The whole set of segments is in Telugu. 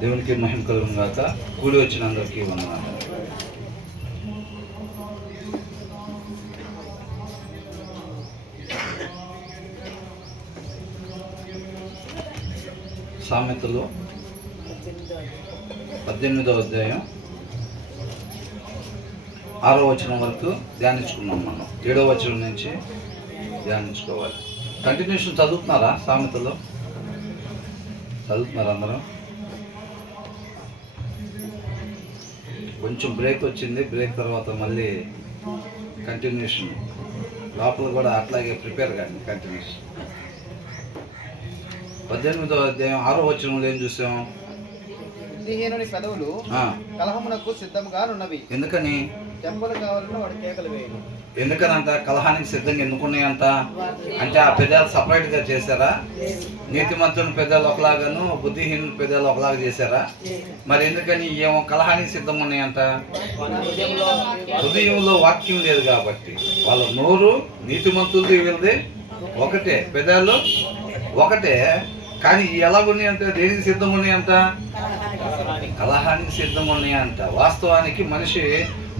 దేవునికి మహిమ కలుగును గాక. కూడి వచ్చిన అందరికీ వందనాలు. సామెతలు 18వ అధ్యాయం 6వ వచనం వరకు ధ్యానించుకున్నాం. మనం 7వ వచనం నుంచి ధ్యానించుకోవాలి. కంటిన్యూషన్ చదువుతున్నారా? సామెతలు చదువుతున్నారు అందరం? కొంచెం బ్రేక్ వచ్చింది. బ్రేక్ తర్వాత మళ్ళీ కంటిన్యూషన్. లోపల కూడా అట్లాగే ప్రిపేర్ కానీ కంటిన్యూషన్. 18వ అధ్యాయం 6వ వచనంలో ఏం చూసాం? బుద్ధిహీనుని పెదవులు కలహమునకు సిద్ధంగా ఉన్నవి. ఎందుకని? దెబ్బలు కావాలని వాడు కేకలు వేయను. ఎందుకనంట కలహానికి సిద్ధంగా ఎందుకున్నాయంట అంటే ఆ పెదాలు సపరేట్గా చేశారా? నీతిమంతుని పెదాలు ఒకలాగాను బుద్ధిహీనుని పెదాలు ఒకలాగా చేశారా? మరి ఎందుకని ఏమో కలహానికి సిద్ధంగా ఉన్నాయంట? హృదయంలో వాక్యం లేదు కాబట్టి. వాళ్ళ నోరు నీతిమంతులది వీళ్ళది ఒకటే, పెదాలు ఒకటే, కానీ ఎలాగున్నాయంట? దేనికి సిద్ధంగా ఉన్నాయంట? కలహానికి సిద్ధంగా ఉన్నాయంట. వాస్తవానికి మనిషి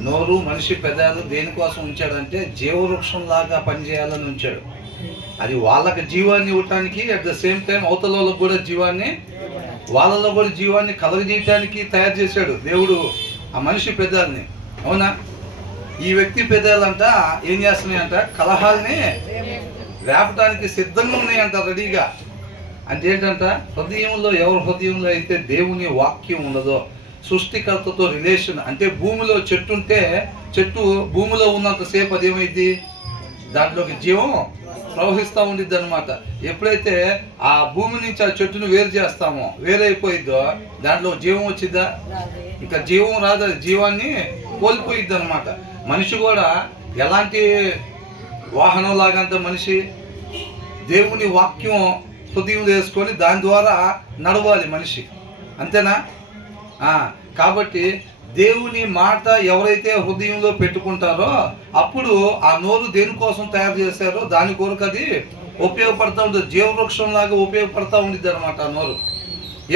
నోరు, మనిషి పెదాలు దేనికోసం ఉంచాడంటే జీవవృక్షం లాగా పనిచేయాలని ఉంచాడు. అది వాళ్ళకి జీవాన్ని ఇవ్వటానికి, అట్ ద సేమ్ టైం అవతలలో కూడా జీవాన్ని, వాళ్ళలో కూడా జీవాన్ని కలగజేయటానికి తయారు చేశాడు దేవుడు ఆ మనిషి పెదాలని. అవునా? ఈ వ్యక్తి పెదాలంట ఏం చేస్తున్నాయంట? కలహాల్ని రేపటానికి సిద్ధంగా ఉన్నాయంట, రెడీగా. అంటే ఏంటంట? హృదయంలో, ఎవరి హృదయంలో అయితే దేవుని వాక్యం ఉండదో, సృష్టికర్తతో రిలేషన్, అంటే భూమిలో చెట్టు ఉంటే చెట్టు భూమిలో ఉన్నంతసేపు అదేమైంది? దాంట్లోకి జీవం ప్రవహిస్తూ ఉండిద్ది అనమాట. ఎప్పుడైతే ఆ భూమి నుంచి ఆ చెట్టును వేరు చేస్తామో, వేరైపోయిద్దో దాంట్లో జీవం వచ్చిద్దా? ఇంకా జీవం రాదు, జీవాన్ని కోల్పోయిద్ది అనమాట. మనిషి కూడా ఎలాంటి వాహనం లాగంత మనిషి దేవుని వాక్యం హృదయం వేసుకొని దాని ద్వారా నడవాలి మనిషి, అంతేనా? కాబట్టి దేవుని మాట ఎవరైతే హృదయంలో పెట్టుకుంటారో అప్పుడు ఆ నోరు దేనికోసం తయారు చేశారో దాని కొరకు అది ఉపయోగపడతా ఉంటుంది. జీవవృక్షం లాగా ఉపయోగపడతా ఉండిద్ది అనమాట ఆ నోరు.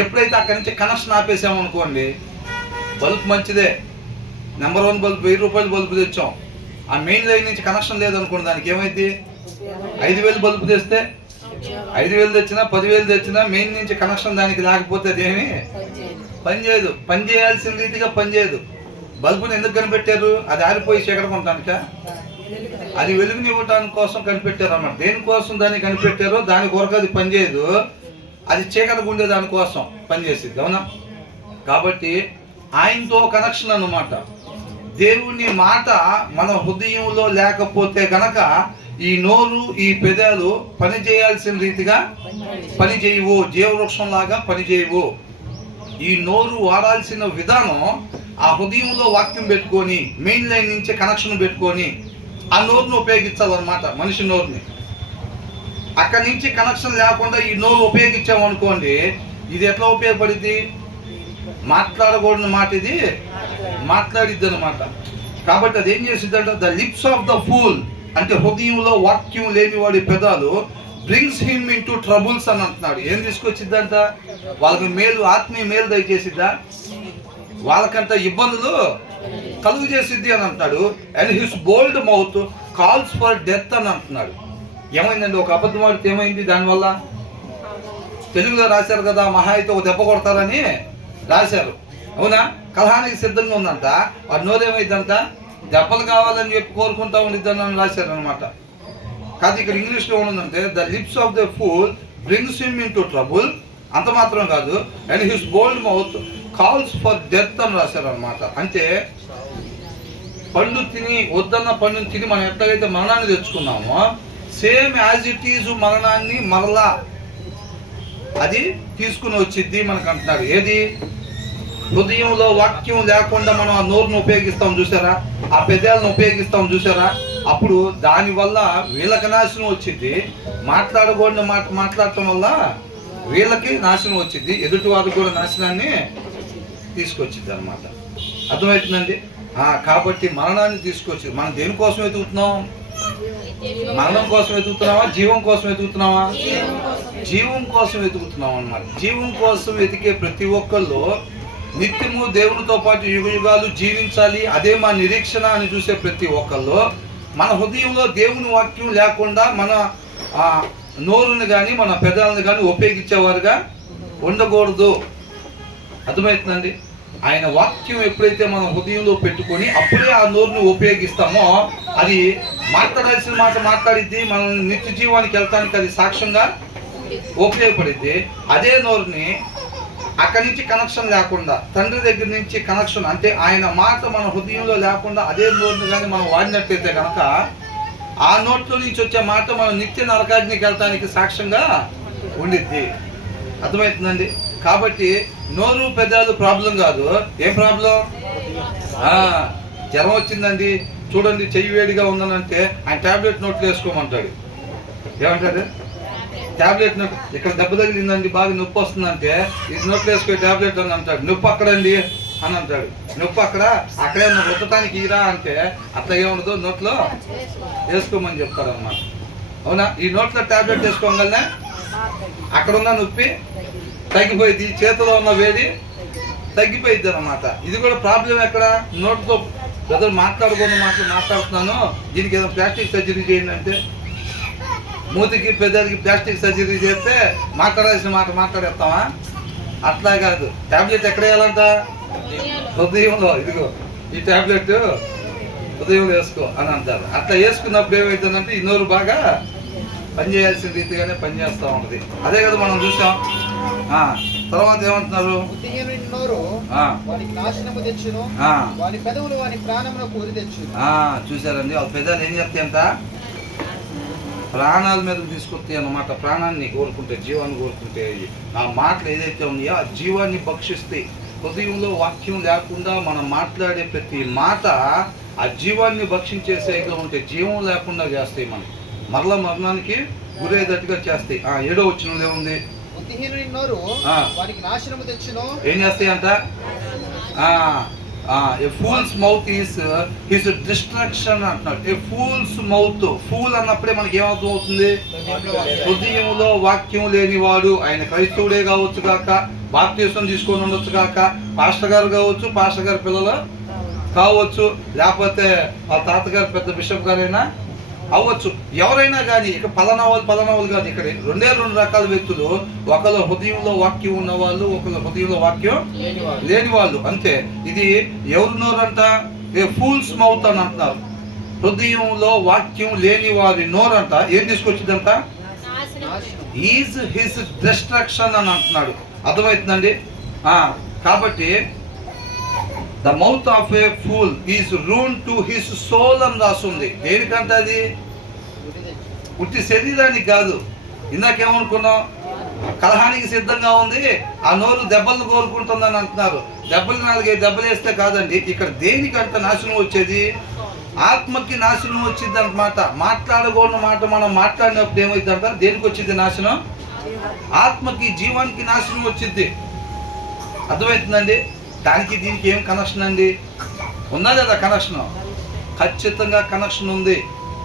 ఎప్పుడైతే అక్కడి నుంచి కనెక్షన్ ఆపేసామనుకోండి, బల్బ్ మంచిదే, నెంబర్ 1 బల్బ్, 1000 రూపాయల బల్బు తెచ్చాం, ఆ మెయిన్ లైన్ నుంచి కనెక్షన్ లేదనుకోండి, దానికి ఏమైంది? 5000 బల్బు తెస్తే 5000 తెచ్చినా 10,000 తెచ్చినా మెయిన్ నుంచి కనెక్షన్ దానికి లేకపోతే అదేమి పనిచేయదు. పని చేయాల్సిన రీతిగా పనిచేయదు. బల్బుని ఎందుకు కనిపెట్టారు? అది ఆరిపోయి చీకటకుంటానిక? అది వెలుగునివ్వటానికి కోసం కనిపెట్టారు అన్నమాట. దేనికోసం దాన్ని కనిపెట్టారో దాని కొరకు అది పనిచేయదు, అది చీకటకు ఉండే దానికోసం పనిచేసింది. అవునా? కాబట్టి ఆయనతో కనెక్షన్ అన్నమాట. దేవుని మాట మన హృదయంలో లేకపోతే గనక ఈ నోరు, ఈ పెదాలు పని చేయాల్సిన రీతిగా పని చేయవు, జీవవృక్షం లాగా పని చేయవు. ఈ నోరు వాడాల్సిన విధానం ఆ హృదయంలో వాక్యం పెట్టుకొని మెయిన్ లైన్ నుంచి కనెక్షన్ పెట్టుకొని ఆ నోరును ఉపయోగించాలన్నమాట, మనిషి నోరుని. అక్కడి నుంచి కనెక్షన్ లేకుండా ఈ నోరు ఉపయోగించామనుకోండి, ఇది ఎట్లా ఉపయోగపడింది? మాట్లాడకూడని మాట ఇది మాట్లాడిద్ది అనమాట. కాబట్టి అది ఏం చేసిద్దంటే the lips of the fool, అంటే హృదయంలో వాక్యం లేని వాడి పెదాలు brings him into troubles అని అంటున్నాడు. ఏం తీసుకొచ్చిద్దంట? వాళ్ళకి మేలు, ఆత్మీయ మేలు దయచేసిద్దా? వాళ్ళకంట ఇబ్బందులు కలుగు చేసిద్ది అని అంటున్నాడు. And his bold mouth calls for death అని అంటున్నాడు. ఏమైందండి? ఒక అబద్ధం ఆడితే ఏమైంది? దానివల్ల తెలుగులో రాశారు కదా, మహా అయితే ఒక దెబ్బ కొడతారని రాశారు. అవునా? కలహానికి సిద్ధంగా ఉందంట. వాడి నోరేమైందంట? దెబ్బలు కావాలని చెప్పి కోరుకుంటా ఉండిద్దని రాశారు అనమాట. కాదు, ఇక్కడ ఇంగ్లీష్లో ఉన్నదంటే the lips of the pool brings him in to trouble. అంత మాత్రం కాదు, and his bold mouth calls for death అని రాశారు అనమాట. అంటే పండు తిని, వద్దన్న పండుని తిని మనం ఎట్లాగైతే మరణాన్ని తెచ్చుకున్నామో, సేమ్ యాజ్ ఇట్ ఈజ్ మరణాన్ని మరలా అది తీసుకుని వచ్చిద్ది మనకు అంటున్నారు. ఏది? హృదయంలో వాక్యం లేకుండా మనం ఆ నోరును ఉపయోగిస్తాం చూసారా, ఆ పెదాలను ఉపయోగిస్తాం చూసారా, అప్పుడు దానివల్ల వీళ్ళకి నాశనం వచ్చింది. మాట్లాడకూడని మాట మాట్లాడటం వల్ల వీళ్ళకి నాశనం వచ్చింది, ఎదుటి వారికి కూడా నాశనాన్ని తీసుకొచ్చింది అనమాట. అర్థమవుతుందండి? కాబట్టి మరణాన్ని తీసుకొచ్చింది. మనం దేనికోసం ఎదుగుతున్నాం? మరణం కోసం వెతుకుతున్నావా, జీవం కోసం వెతుకుతున్నావా? జీవం కోసం వెతుకుతున్నాం అన్నమాట. జీవం కోసం వెతికే ప్రతి ఒక్కళ్ళు నిత్యము దేవునితో పాటు యుగ యుగాలు జీవించాలి, అదే మా నిరీక్షణ అని చూసే ప్రతి ఒక్కళ్ళు మన హృదయంలో దేవుని వాక్యం లేకుండా మన నోరుని కానీ మన పెదాలను కానీ ఉపయోగించేవారుగా ఉండకూడదు. అర్థమవుతుందండి? ఆయన వాక్యం ఎప్పుడైతే మన హృదయంలో పెట్టుకొని అప్పుడే ఆ నోరుని ఉపయోగిస్తామో అది మాట్లాడాల్సిన మాట మాట్లాడిద్ది, మన నిత్య జీవానికి వెళ్తానికి అది సాక్ష్యంగా ఉపయోగపడిద్ది. అదే నోరుని అక్కడి నుంచి కనెక్షన్ లేకుండా, తండ్రి దగ్గర నుంచి కనెక్షన్ అంటే ఆయన మాట మన హృదయంలో లేకుండా అదే నోరుని కానీ మనం వాడినట్లయితే కనుక ఆ నోట్లో నుంచి వచ్చే మాట మన నిత్య నరకాగ్నికి వెళ్తానికి సాక్ష్యంగా ఉండిద్ది. అర్థమవుతుందండి? కాబట్టి నోరు పెదాలు ప్రాబ్లం కాదు. ఏం ప్రాబ్లం? జ్వరం వచ్చిందండి చూడండి, చెయ్యి వేడిగా ఉందనంటే ఆయన ట్యాబ్లెట్ నోట్లు వేసుకోమంటాడు. ఏమంటాడు? ట్యాబ్లెట్ నోట్ ఇక్కడ దెబ్బ తగిలిందండి, బాగా నొప్పి వస్తుందంటే ఇది నోట్లు వేసుకో ట్యాబ్లెట్ అని అంటాడు. నొప్పి అక్కడండి అని అంటాడు. నొప్పి అక్కడే రుద్దటానికి ఇరా అంటే అట్లా ఏముండదు, నోట్లో వేసుకోమని చెప్తాడు అన్నమాట. అవునా? ఈ నోట్లో ట్యాబ్లెట్ వేసుకోగలనే అక్కడ ఉన్న నొప్పి తగ్గిపోయింది, చేతిలో ఉన్న వేడి తగ్గిపోయింది అన్నమాట. ఇది కూడా ప్రాబ్లం ఎక్కడ? నోటితో బ్రదర్ మాట్లాడుకున్న మాట్లాడుతున్నాను, దీనికి ఏదో ప్లాస్టిక్ సర్జరీ చేయండి అంటే మూతికి పెద్దకి ప్లాస్టిక్ సర్జరీ చేస్తే మాట్లాడాల్సిన మాట మాట్లాడేస్తామా? అట్లా కాదు. ట్యాబ్లెట్ ఎక్కడ వేయాలంట? హృదయంలో. ఇదిగో ఈ ట్యాబ్లెట్ హృదయంలో వేసుకో అని అంటారు. అట్లా వేసుకున్నప్పుడు ఏమవుతుందంటే ఈ నోరు బాగా పనిచేయాల్సిన రీతిగానే పనిచేస్తూ ఉంటుంది. అదే కదా మనం చూసాం. తర్వాత ఏమంటున్నారు? చూసారండి, వాళ్ళ పెదాలు ఏం చెప్తాయంట? ప్రాణాల మీద తీసుకొస్తాయి అన్నమాట. ప్రాణాన్ని కోరుకుంటే, జీవాన్ని కోరుకుంటే ఆ మాటలు ఏదైతే ఉన్నాయో ఆ జీవాన్ని భక్షిస్తాయి. హృదయంలో వాక్యం లేకుండా మనం మాట్లాడే ప్రతి మాట ఆ జీవాన్ని భక్షించేసేగా ఉంటే జీవం లేకుండా చేస్తాయి, మనం మరలా మరణానికి గురయ్యేటట్టుగా చేస్తాయి. 7వ వచనంలో ఏముంది? ఏం చేస్తాయి అంట? A fool's mouth is his destruction అంటున్నాడు. ఏ ఫూల్స్ మౌత్, ఫూల్ అన్నప్పుడే మనకి ఏమర్థం అవుతుంది? హృదయంలో వాక్యం లేనివాడు. ఆయన క్రైస్తవుడే కావచ్చు కాక, బాప్తిసం తీసుకొని ఉండొచ్చు కాక, పాస్టర్ గారు కావచ్చు, పాస్టర్ గారి పిల్లలు కావచ్చు, లేకపోతే వాళ్ళ తాతగారు పెద్ద బిషప్ గారైనా అవ్వచ్చు, ఎవరైనా కానీ. ఇక పలానా వాళ్ళు కాదు. ఇక్కడ రెండు రకాల వ్యక్తులు. ఒకరు హృదయంలో వాక్యం ఉన్నవాళ్ళు, ఒకరు హృదయంలో వాక్యం లేని వాళ్ళు, అంతే. ఇది ఎవరు నోరంట? ఏ ఫూల్స్ మౌత్ అని అంటున్నారు. హృదయంలో వాక్యం లేని వారి నోరంట ఏం తీసుకొచ్చిందంట? ఈజ్ హిస్ డిస్ట్రాక్షన్ అని అంటున్నాడు. అర్థమవుతుందండి? కాబట్టి the mouth of a fool is ruin to his soul అని రాస్తుంది. దేనికంటే అది పుట్టి శరీరానికి కాదు. ఇందాకేమనుకున్నాం? కలహానికి సిద్ధంగా ఉంది, ఆ నోరు దెబ్బలను కోరుకుంటుందని అంటున్నారు. 4 దెబ్బలు వేస్తే కాదండి. ఇక్కడ దేనికంట నాశనం వచ్చేది? ఆత్మకి నాశనం వచ్చింది అన్నమాట. మాట్లాడకూడని మాట మనం మాట్లాడినప్పుడు ఏమైందంట? దేనికి వచ్చింది నాశనం? ఆత్మకి, జీవానికి నాశనం వచ్చింది. అర్థమవుతుందండి? దానికి దీనికి ఏం కనెక్షన్ అండి? ఉందా లేదా కనెక్షన్? ఖచ్చితంగా కనెక్షన్ ఉంది.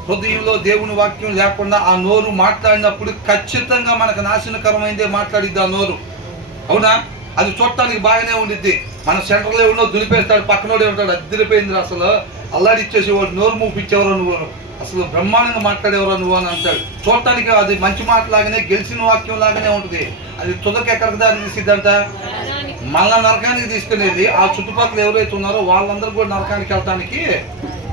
హృదయంలో దేవుని వాక్యం లేకుండా ఆ నోరు మాట్లాడినప్పుడు ఖచ్చితంగా మనకు నాశనకరమైందే మాట్లాడిద్ది ఆ నోరు. అవునా? అది చూడటానికి బాగానే ఉండిద్ది. మన సెంటర్లో ఎవరినో దులిపేస్తాడు, పక్కనోడే ఉంటాడు, అది దులిపోయింది అసలు అల్లాడిచ్చేసేవాడు, నోరు మూపిచ్చేవారు నువ్వు, అసలు బ్రహ్మాండంగా మాట్లాడేవారు నువ్వు అని అంటాడు. చూడటానికి అది మంచి మాట లాగానే, గెలిచిన వాక్యం లాగానే ఉంటుంది. అది తుదకి ఎక్కడికి దారి తీసిద్దంట? మళ్ళా నరకానికి తీసుకెళ్ళేది. ఆ చుట్టుపక్కల ఎవరైతే ఉన్నారో వాళ్ళందరూ కూడా నరకానికి వెళ్ళటానికి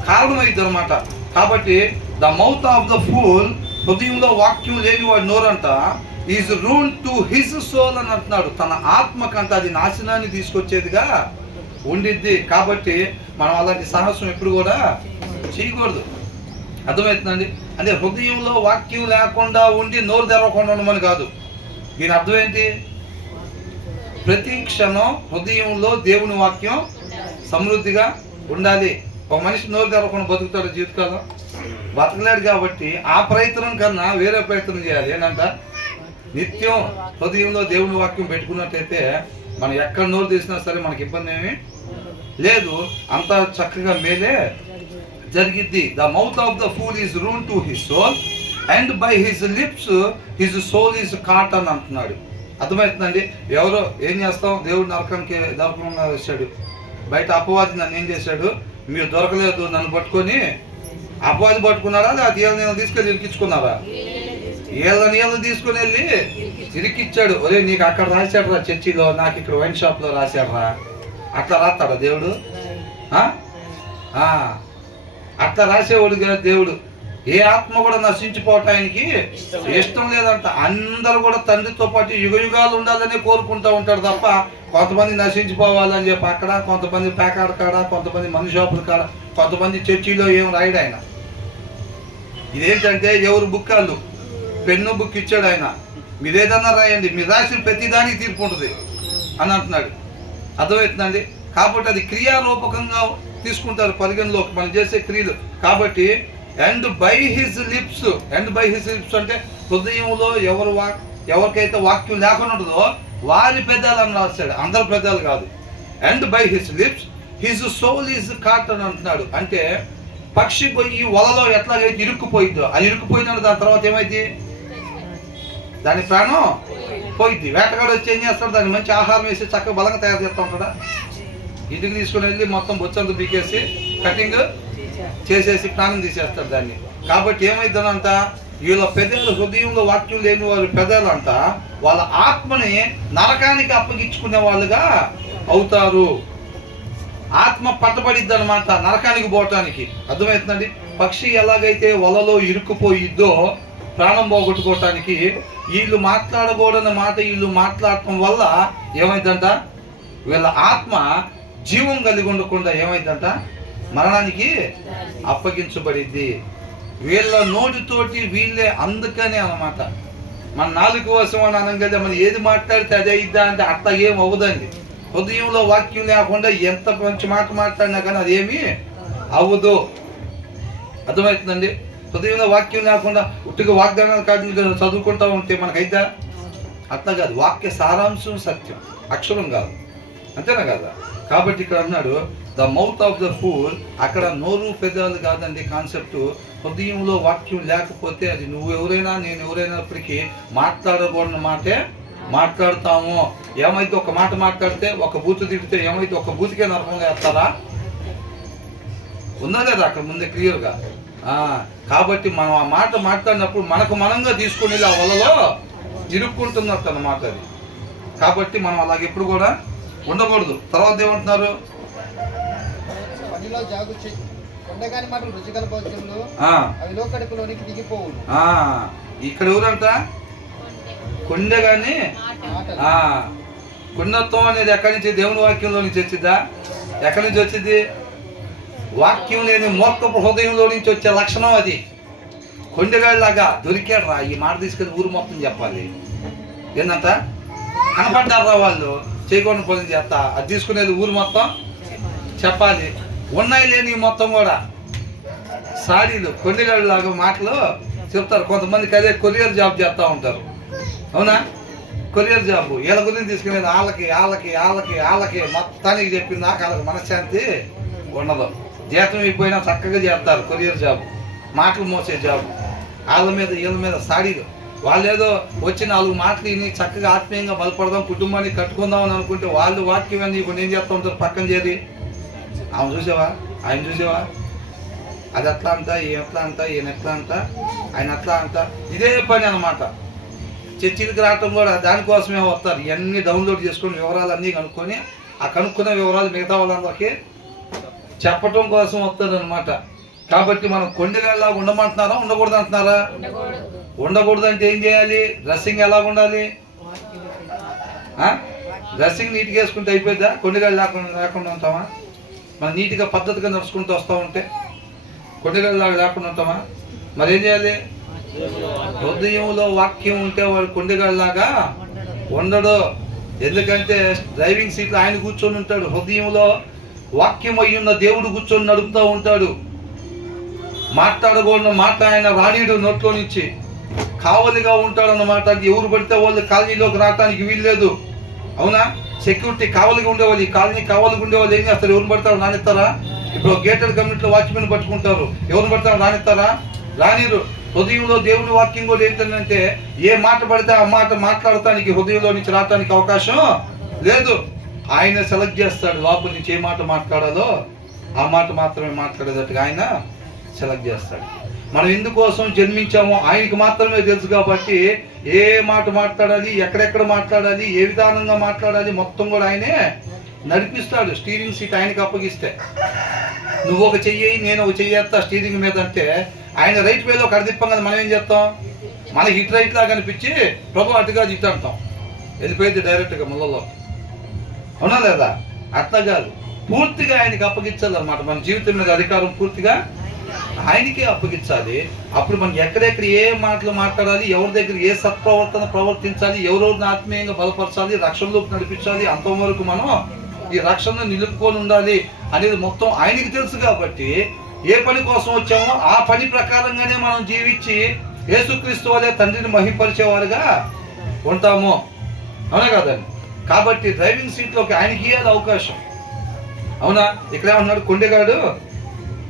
కారణమైంది అనమాట. కాబట్టి the mouth of the fool, హృదయంలో వాక్యం లేని వాడి నోరంట is ruin to his soul అని అంటున్నాడు. తన ఆత్మకంట అది నాశనాన్ని తీసుకొచ్చేదిగా ఉండిద్ది. కాబట్టి మనం అలాంటి సాహసం ఎప్పుడు కూడా చేయకూడదు. అర్థమవుతుందండి? అంటే హృదయంలో వాక్యం లేకుండా ఉండి నోరు తెరవకుండా ఉండమని కాదు. దీని అర్థం ఏంటి? ప్రతి క్షణం హృదయంలో దేవుని వాక్యం సమృద్ధిగా ఉండాలి. ఒక మనిషి నోరు తెరవకుండా బతుకుతాడు జీవితకాలం? బతకలేడు. కాబట్టి ఆ ప్రయత్నం కన్నా వేరే ప్రయత్నం చేయాలి. ఏంటంట? నిత్యం హృదయంలో దేవుని వాక్యం పెట్టుకున్నట్టయితే మనం ఎక్కడ నోరు తీసినా సరే మనకి ఇబ్బంది ఏమీ లేదు. అంతా చక్కగా మేలే జరిగిద్ది. The mouth of the fool is ruin to his soul and by his lips his soul is caught అని అంటున్నాడు. అర్థమవుతుందండి? ఎవరో ఏం చేస్తాం, దేవుడు నరకంలో వచ్చాడు. బయట అపవాది నన్ను ఏం చేశాడు, మీరు దొరకలేదు నన్ను పట్టుకొని, అపవాది పట్టుకున్నారా లేదా ఏళ్ళ తీసుకొని ఇరికించుకున్నారా? ఏళ్ళ తీసుకుని వెళ్ళి ఇరికిచ్చాడు. ఒరే నీకు అక్కడ రాశాడు రా చర్చిలో, నాకు ఇక్కడ వైన్ షాప్లో రాశాడు రా. అట్లా రాస్తాడా దేవుడు? అట్లా రాసేవాడు కదా దేవుడు. ఏ ఆత్మ కూడా నశించిపోవటానికి ఇష్టం లేదంట. అందరూ కూడా తండ్రితో పాటు యుగాలు ఉండాలని కోరుకుంటూ ఉంటాడు తప్ప కొంతమంది నశించిపోవాలని చెప్పి అక్కడ, కొంతమంది ప్యాకాడ కాడ, కొంతమంది మనిషి షాపుల కాడ, కొంతమంది చర్చిలో ఏం రాయడు ఆయన. ఇదేంటంటే ఎవరు బుక్ వాళ్ళు పెన్ను బుక్ ఇచ్చాడు ఆయన, మీరు ఏదన్నా రాయండి, మీరు రాసిన ప్రతి దానికి తీర్పు ఉంటుంది అని అంటున్నాడు. అర్థమవుతుందండి? కాబట్టి అది క్రియారూపకంగా తీసుకుంటారు పరిగణలోకి మనం చేసే క్రియలు. కాబట్టి అండ్ బై హిజ్ లిప్స్ అంటే హృదయంలో ఎవరికైతే వాక్యం లేకుండా ఉంటుందో వారి పెదాలు అని రాస్తాడు, అందరి పెదాలు కాదు. And by his lips his soul is caught అని అంటున్నాడు. అంటే పక్షి పోయి వలలో ఎట్లాగైతే ఇరుక్కుపోయిద్దో, అది ఇరుక్కుపోయిందంటే దాని తర్వాత ఏమైంది, దాని ప్రాణం పోయిద్ది. వేటగాడు వచ్చి ఏం చేస్తాడు, దాన్ని మంచి ఆహారం వేసి చక్కగా బలంగా తయారు చేస్తూ ఉంటాడా? ఇంటికి తీసుకుని వెళ్ళి మొత్తం బొచ్చంతా బీకేసి కటింగ్ చేసేసి ప్రాణం తీసేస్తాడు దాన్ని. కాబట్టి ఏమైందనంట, వీళ్ళ పెదాలు హృదయంలో వాక్యం లేని వాళ్ళ పెదాలంట వాళ్ళ ఆత్మని నరకానికి అప్పగించుకునే వాళ్ళుగా అవుతారు. ఆత్మ పట్టబడిద్ది అనమాట నరకానికి పోవటానికి. అర్థమవుతుందండి? పక్షి ఎలాగైతే వలలో ఇరుక్కుపోయిద్దో ప్రాణం పోగొట్టుకోవటానికి, వీళ్ళు మాట్లాడకూడని మాట వీళ్ళు మాట్లాడటం వల్ల ఏమైందంట, వీళ్ళ ఆత్మ జీవం కలిగి ఉండకుండా ఏమైందంట, మరణానికి అప్పగించబడిద్ది. వీళ్ళ నోటితోటి వీళ్ళే. అందుకనే అన్నమాట మన నాలుగు కోసం అని అనగా మనం ఏది మాట్లాడితే అదే ఇద్దా అంటే అట్లా ఏం అవ్వదండి. హృదయంలో వాక్యం లేకుండా ఎంత మంచి మాట మాట్లాడినా కానీ అదేమీ అవ్వదు. అర్థమవుతుందండి? హృదయంలో వాక్యం లేకుండా ఉట్టిగా వాగ్దానాలు కాదు చదువుకుంటూ ఉంటే మనకైతే అట్లా కాదు. వాక్య సారాంశం సత్యం, అక్షరం కాదు. అంతేనా కదా? కాబట్టి ఇక్కడ అన్నాడు the mouth of the pool. అక్కడ నోరు పెదాలు కాదండి కాన్సెప్ట్. హృదయంలో వాక్యం లేకపోతే అది నువ్వు ఎవరైనా నేను ఎవరైనప్పటికీ మాట్లాడకూడని మాటే మాట్లాడతాము. ఏమైతే ఒక మాట మాట్లాడితే, ఒక బూతు తిడితే ఏమైతే ఒక బూతికే నరకంలో వేస్తారా? ఉన్నా లేదా అక్కడ ముందే క్లియర్గా? కాబట్టి మనం ఆ మాట మాట్లాడినప్పుడు మనకు మనంగా తీసుకుని ఆ వలలో ఇరుక్కుంటున్నట్టు అన్నమాట అది. కాబట్టి మనం అలాగే ఎప్పుడు కూడా ఉండకూడదు. తర్వాత ఏమంటున్నారు, పనిలో జాగు ఉండగాని మాటలు రుచికల భోజనములు అవి లోకడుపులోనికి దిగిపోవును. ఇక్కడ ఎవరంట, కొండగాని. కొండత్వం అనేది ఎక్కడి నుంచి, దేవుని వాక్యంలో నుంచి వచ్చిందా? ఎక్కడి నుంచి వచ్చింది? వాక్యం లేని మూర్ఖపు హృదయంలో నుంచి వచ్చే లక్షణం అది. కొండగాడిలాగా దొరికాడు రా, ఈ మాట తీసుకెళ్ళి ఊరు మొత్తం చెప్పాలి. ఏంటంట కనపడ్డారా వాళ్ళు చేయకుండా పని చేస్తా, అది తీసుకునేది ఊరు మొత్తం చెప్పాలి. ఉన్నాయి లేని మొత్తం కూడా సాడీలు కొండగాడిలాగా మాటలు చెప్తారు. కొంతమందికి అదే కొరియర్ జాబ్ చేస్తూ ఉంటారు. అవునా? కొరియర్ జాబ్ వీళ్ళ గురించి తీసుకునేది వాళ్ళకి మొత్తానికి చెప్పింది నాకు వాళ్ళకి మనశ్శాంతి ఉండదు. జీతం అయిపోయినా చక్కగా చేస్తారు కొరియర్ జాబ్, మాటలు మోసే జాబ్. వీళ్ళ మీద సాడీలు. వాళ్ళు ఏదో వచ్చి 4 మాటలు విని చక్కగా ఆత్మీయంగా బలపడదాం, కుటుంబాన్ని కట్టుకుందాం అని అనుకుంటే వాళ్ళు వాక్యం ఇప్పుడు ఏం చేస్తూ ఉంటారు, పక్కన చేరి ఆమె చూసావా, ఆయన చూసావా, అది అట్లా అంట, ఎట్లా అంట, ఈయన ఎట్లా అంట, ఆయన అట్లా అంట. ఇదే పని అన్నమాట. చర్చిలకు రావటం కూడా దానికోసమే వస్తారు. ఇవన్నీ డౌన్లోడ్ చేసుకొని వివరాలు అన్నీ కనుక్కొని ఆ కనుక్కున్న వివరాలు మిగతా వాళ్ళందరికీ చెప్పటం కోసం వస్తారు అనమాట. కాబట్టి మనం కొండగాళ్ళ ఉండమంటున్నారా, ఉండకూడదు అంటున్నారా? ఉండకూడదు అంటే ఏం చేయాలి? డ్రెస్సింగ్ ఎలా ఉండాలి? డ్రెస్సింగ్ నీట్గా వేసుకుంటే అయిపోద్దా? కొండగాళ్ళు లేకుండా ఉంటామా? మనం నీట్గా పద్ధతిగా నడుచుకుంటూ వస్తూ ఉంటే కొండగాళ్ళ లేకుండా ఉంటామా? మరి ఏం చేయాలి? హృదయంలో వాక్యం ఉంటే వాడు కొండగాళ్ళలాగా ఉండడు. ఎందుకంటే డ్రైవింగ్ సీట్లో ఆయన కూర్చొని ఉంటాడు, హృదయంలో వాక్యం అయ్యున్న దేవుడు కూర్చొని నడుపుతూ ఉంటాడు. మాట్లాడకూడన మాట ఆయన రానీడు నోట్లో నుంచి. కావలిగా ఉంటాడన్నమాట. ఎవరు పడితే వాళ్ళు కాలనీలోకి రావడానికి వీల్లేదు. అవునా? సెక్యూరిటీ కావలిగా ఉండేవాళ్ళు, ఈ కాలనీ కావలిగా ఉండేవాళ్ళు ఏం చేస్తారు? ఎవరు పడతారు నానిస్తారా? ఇప్పుడు గేటెడ్ కమ్యూనిటీలో వాచ్మెన్ పట్టుకుంటారు, ఎవరిని పడతారు? రానిస్తారా? రానిరు. హృదయంలో దేవుని వాక్యం కూడా ఏంటంటే ఏ మాట పడితే ఆ మాట మాట్లాడటానికి హృదయంలో నుంచి రావటానికి అవకాశం లేదు. ఆయన సెలెక్ట్ చేస్తాడు, లోపల నుంచి ఏ మాట మాట్లాడాలో ఆ మాట మాత్రమే మాట్లాడేటట్టుగా ఆయన సెలెక్ట్ చేస్తాడు. మనం ఎందుకోసం జన్మించామో ఆయనకి మాత్రమే తెలుసు కాబట్టి ఏ మాట మాట్లాడాలి, ఎక్కడెక్కడ మాట్లాడాలి, ఏ విధానంగా మాట్లాడాలి మొత్తం కూడా ఆయనే నడిపిస్తాడు. స్టీరింగ్ సీట్ ఆయనకి అప్పగిస్తే నువ్వు ఒక చెయ్యి నేను ఒక చెయ్యేస్తా స్టీరింగ్ మీద అంటే ఆయన రైట్ వేలో కడదిప్పం కదా, మనం ఏం చేస్తాం? మనకి ఇటు రైట్ లాగా అనిపించి ప్రభు అటుగా ఇటు అంటాం, వెళ్ళిపోయింది డైరెక్ట్గా ముళ్ళలో. అవునా లేదా? అట్లా కాదు, పూర్తిగా ఆయనకి అప్పగించాలన్నమాట. మన జీవితం మీద అధికారం పూర్తిగా ఆయనకే అప్పగించాలి. అప్పుడు మనం ఎక్కడెక్కడ ఏ మాటలు మాట్లాడాలి, ఎవరి దగ్గర ఏ సత్ప్రవర్తన ప్రవర్తించాలి, ఎవరెవరిని ఆత్మీయంగా బలపరచాలి, రక్షణలోకి నడిపించాలి, అంతవరకు మనం ఈ రక్షణను నిలుపుకొని ఉండాలి అనేది మొత్తం ఆయనకి తెలుసు. కాబట్టి ఏ పని కోసం వచ్చామో ఆ పని ప్రకారంగానే మనం జీవించి యేసుక్రీస్తు వలె తండ్రిని మహింపరిచేవారుగా ఉంటాము. అవునా కదండి? కాబట్టి డ్రైవింగ్ సీట్లోకి ఆయనకి ఇవ్వాలి అవకాశం. అవునా? ఇక్కడ ఏమన్నాడు కొండెగాడు?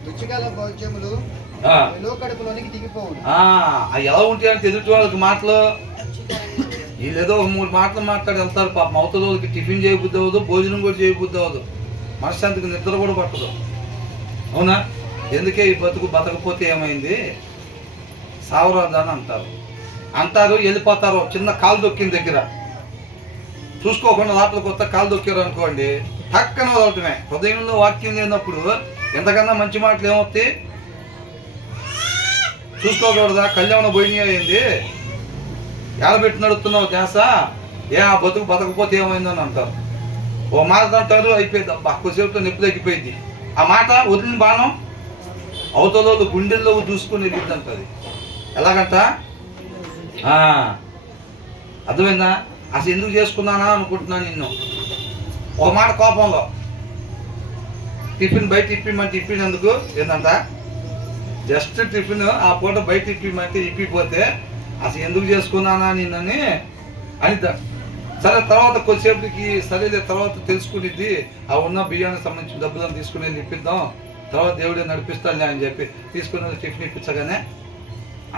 రుచిగల భోజ్యములు లోకడుపులోనికి దిగిపోవు. ఎలా ఉంటాయంటే ఎదుటి వాళ్ళకి మాటలు, వీళ్ళేదో 3 మాటలు మాట్లాడి వెళ్తారు. పాపం అవతల వాళ్ళకి టిఫిన్ చేయబుద్ధి అవ్వదు, భోజనం కూడా చేయబుద్ధి అవ్వదు, మనశ్శాంతికి నిద్ర కూడా పట్టదు. అవునా? ఎందుకే ఈ బతకపోతే ఏమైంది, సావరాదా అని అంటారు, వెళ్ళిపోతారు. చిన్న కాలు దొక్కిన దగ్గర చూసుకోకుండా లోపలికి కొత్త కాలు దొక్కారు అనుకోండి, పక్కన వదలటమే. హృదయంలో వాక్యం లేనప్పుడు ఎంతకన్నా మంచి మాటలు ఏమవుతాయి? చూసుకోకూడదా? కళ్యాణ పోయినాయి అయింది, ఎడబెట్టి నడుస్తున్నావు ధ్యాస, ఆ బతకపోతే ఏమైందని అంటారు. ఓ మాట అంటారు, అయిపోయింది, అబ్బా కొద్దిసేపుతో నొప్పి తగ్గిపోయింది. ఆ మాట వదిలిన బాణం అవతల గుండెల్లో చూసుకుని వెళ్ళింది అంటది. ఎలాగంట? అర్థమైందా? అసలు ఎందుకు చేసుకున్నానా అనుకుంటున్నాను నిన్ను. ఒక మాట కోపంలో టిఫిన్ బయట ఇప్పినందుకు ఏంటంట, జస్ట్ టిఫిన్ ఆ పూట బయట ఇప్పిపోతే అసలు ఎందుకు చేసుకున్నానా నిన్నని అనిద్దా. సరే తర్వాత కొద్దిసేపటికి సరేలే తర్వాత తెలుసుకునిద్ది, ఆ ఉన్న బియ్యానికి సంబంధించిన డబ్బులను తీసుకుని వెళ్ళి ఇప్పిద్దాం, తర్వాత దేవుడే నడిపిస్తాడులే అని చెప్పి తీసుకుని వెళ్ళి టిఫిన్ ఇప్పించగానే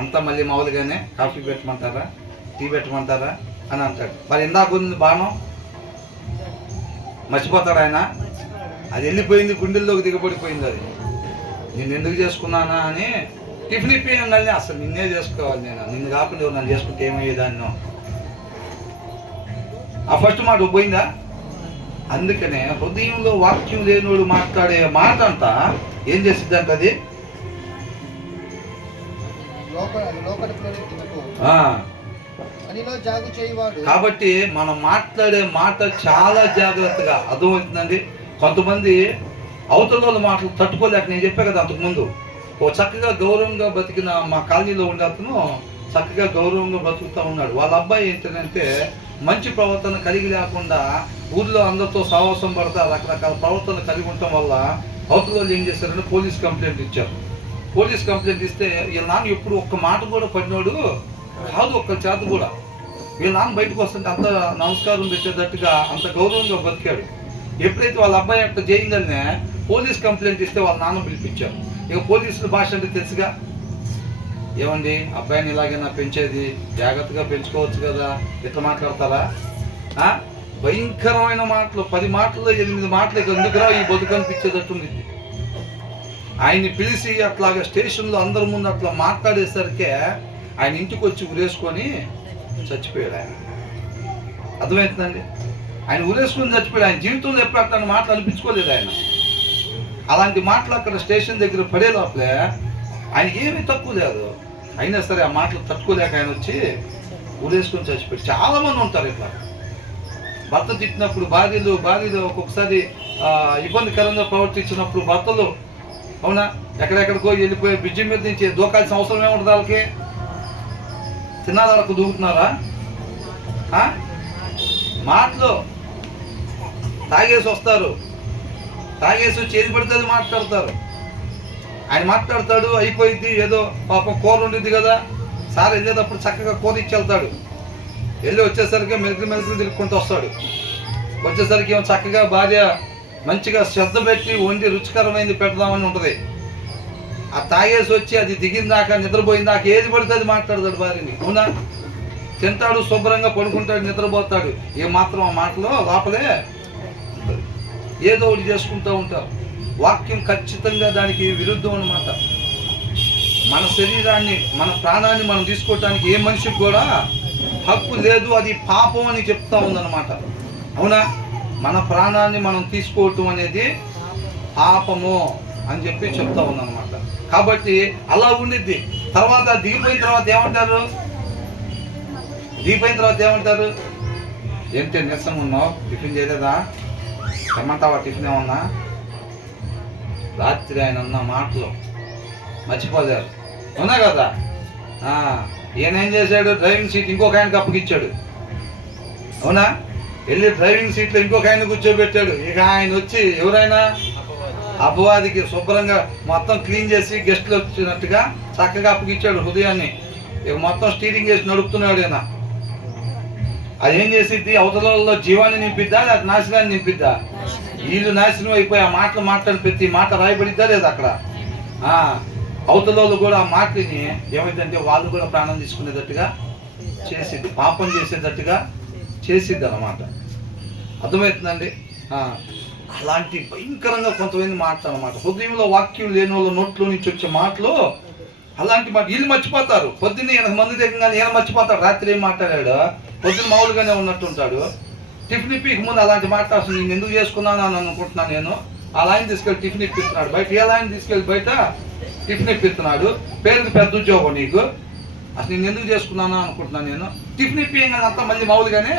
అంతా మళ్ళీ మామూలుగానే కాఫీ పెట్టమంటారా, టీ పెట్టమంటారా అని అంటాడు. మరి ఇందాక ఉంది బాణం మర్చిపోతాడు ఆయన. అది వెళ్ళిపోయింది, గుండెల్లోకి దిగబడిపోయింది. అది నేను ఎందుకు చేసుకున్నానా అని టిఫిన్ ఇప్పియంగానే అసలు నిన్నే చేసుకోవాలి, నిన్ను కాకుండా నన్ను చేసుకుంటే ఏమయ్యేదాన్నో. ఆ ఫస్ట్ మాట పోయిందా? అందుకనే హృదయంలో వాక్యం లేనివాడు మాట్లాడే మాట అంతా ఏం చేసిద్దంట, అది కాబట్టి మనం మాట్లాడే మాట చాలా జాగ్రత్తగా అర్థమవుతుందండి. కొంతమంది అవతల మాటలు తట్టుకోలేక, నేను చెప్పా కదా అంతకుముందు, ఓ చక్కగా గౌరవంగా బతికిన మా కాలనీలో ఉండే అతను చక్కగా గౌరవంగా బతుకుతూ ఉన్నాడు. వాళ్ళ అబ్బాయి ఏంటంటే మంచి ప్రవర్తన కలిగి లేకుండా ఊర్లో అందరితో సావాసం పడతా రకరకాల ప్రవర్తన కలిగి ఉండటం వల్ల అవతల వాళ్ళు ఏం చేశారంటే పోలీస్ కంప్లైంట్ ఇచ్చారు. పోలీస్ కంప్లైంట్ ఇస్తే వీళ్ళ నాన్న ఎప్పుడు ఒక్క మాట కూడా పడినాడు కాదు, ఒక్క చేత కూడా. వీళ్ళ నాన్న బయటకు వస్తుంటే అంత నమస్కారం పెట్టేటట్టుగా అంత గౌరవంగా బతికాడు. ఎప్పుడైతే వాళ్ళ అబ్బాయి అట్లా చేయిందనే పోలీస్ కంప్లైంట్ ఇస్తే వాళ్ళ నాన్న పిలిపించారు. ఇక పోలీసుల భాష అంటే తెలుసుగా, ఏమండి అబ్బాయిని ఇలాగైనా పెంచేది, జాగ్రత్తగా పెంచుకోవచ్చు కదా, ఎట్లా మాట్లాడతారా? భయంకరమైన మాటలు, 10 మాటల్లో 8 మాటలు ఇక ఎందుకురా ఈ బతుకు అనిపించేటట్టుంది. ఆయన్ని పిలిచి అట్లాగా స్టేషన్లో అందరి ముందు అట్లా మాట్లాడేసరికే ఆయన ఇంటికి వచ్చి ఉరేసుకొని చచ్చిపోయాడు. ఆయన అర్థమవుతుందండి, ఆయన ఉరేసుకొని చచ్చిపోయాడు. ఆయన జీవితంలో ఎప్పుడు అట్లాంటి మాటలు అనిపించుకోలేదు. ఆయన అలాంటి మాటలు అక్కడ స్టేషన్ దగ్గర పడే లోపలే ఆయనకి ఏమీ తక్కువ లేదు. అయినా సరే ఆ మాటలు తట్టుకోలేక ఆయన వచ్చి ఉరేసుకొని చచ్చిపోయాడు. చాలామంది ఉంటారు ఇట్లా, భర్త తిట్టినప్పుడు భార్యలు ఒక్కొక్కసారి ఇబ్బందికరంగా ప్రవర్తించినప్పుడు భర్తలు, అవునా, ఎక్కడెక్కడికో వెళ్ళిపోయి బ్రిడ్జి మీద నుంచి దూకాల్సిన అవసరం ఏముంటుంది? వాళ్ళకి తిన్నాళ్ళకు దూకుతున్నారా? మాటలు తాగేసి వస్తారు, తాగేసి వచ్చి ఏది పడితే అది మాట్లాడతారు. ఆయన మాట్లాడతాడు, అయిపోయింది, ఏదో పాపం కూర ఉండిద్ది కదా, సార్ వెళ్ళేటప్పుడు చక్కగా కూర ఇచ్చి వెళ్తాడు. వెళ్ళి వచ్చేసరికి మెలికి తిరుక్కుంటూ వస్తాడు. వచ్చేసరికి ఏమో చక్కగా భార్య మంచిగా శ్రద్ధ పెట్టి వండి రుచికరమైనది పెడదామని ఉంటుంది. ఆ తాగేసి వచ్చి అది దిగిందాక నిద్రపోయిందాక ఏది పడితే అది మాట్లాడతాడు భార్యని. అవునా? తింటాడు, శుభ్రంగా పడుకుంటాడు, నిద్రపోతాడు. ఏ మాత్రం ఆ మాటలో లోపలే ఏదో ఒకటి చేసుకుంటూ ఉంటారు. వాక్యం ఖచ్చితంగా దానికి విరుద్ధం అన్నమాట. మన శరీరాన్ని, మన ప్రాణాన్ని మనం తీసుకోవటానికి ఏ మనిషికి కూడా హక్కు లేదు, అది పాపం అని చెప్తా ఉందన్నమాట. అవునా? మన ప్రాణాన్ని మనం తీసుకోవటం అనేది పాపము అని చెప్పి చెప్తా ఉందన్నమాట. కాబట్టి అలా ఉండిద్ది. తర్వాత దిగిపోయిన తర్వాత ఏమంటారు? ఏంటి నీరసంగా ఉన్నావు, టిఫిన్ చేయలేదా, తెమ్మంటావా టిఫిన్ ఏమన్నా? రాత్రి ఆయన అన్న మాటలు మర్చిపోలేరు. అవునా కదా? ఈయన ఏం చేశాడు? డ్రైవింగ్ సీట్ ఇంకొక ఆయనకు అప్పగిచ్చాడు. అవునా? వెళ్ళి డ్రైవింగ్ సీట్లో ఇంకొక ఆయన కూర్చోబెట్టాడు. ఇక ఆయన వచ్చి ఎవరైనా అపవాదికి శుభ్రంగా మొత్తం క్లీన్ చేసి గెస్ట్లు వచ్చినట్టుగా చక్కగా అప్పగిచ్చాడు హృదయాన్ని. ఇక మొత్తం స్టీరింగ్ చేసి నడుపుతున్నాడు ఆయన. అదేం చేసిద్ది? అవతలలో జీవాన్ని నింపిద్దా లేదా నాశనాన్ని నింపిద్దా? వీళ్ళు నాశనం అయిపోయి ఆ మాటలు మాట్లాడి ప్రతి మాట రాయబడిద్దా లేదా అక్కడ? అవతలలో కూడా ఆ మాటని ఏమైందంటే వాళ్ళు కూడా ప్రాణం తీసుకునేటట్టుగా చేసిద్ది, పాపం చేసేటట్టుగా చేసిద్ది అన్నమాట. అర్థమవుతుందండి? అలాంటి భయంకరంగా కొంతమంది మాటలు అన్నమాట. హృదయంలో వాక్యం లేని వాళ్ళ నోట్లో నుంచి వచ్చే మాటలు అలాంటి మాట. వీళ్ళు మర్చిపోతారు. పొద్దున్న 8 మంది దగ్గరగానే ఈయన మర్చిపోతాడు. రాత్రి ఏం మాట్లాడాడు, పొద్దున్న మామూలుగానే ఉన్నట్టు ఉంటాడు. టిఫిన్ ఇప్పి ముందు అలాంటి మాట్లాడుతుంది. నేను ఎందుకు చేసుకున్నాను అని అనుకుంటున్నాను. నేను ఆ లైన్ తీసుకెళ్ళి టిఫిన్ ఇప్పిస్తున్నాడు. బయట ఏ లైన్ తీసుకెళ్ళి బయట టిఫిన్ ఇప్పిస్తున్నాడు. పేరుకి పెద్ద ఉద్యోగం నీకు, అసలు నేను ఎందుకు చేసుకున్నాను అనుకుంటున్నాను. నేను టిఫిన్ ఇప్పియంగానే అంతా మళ్ళీ మామూలుగానే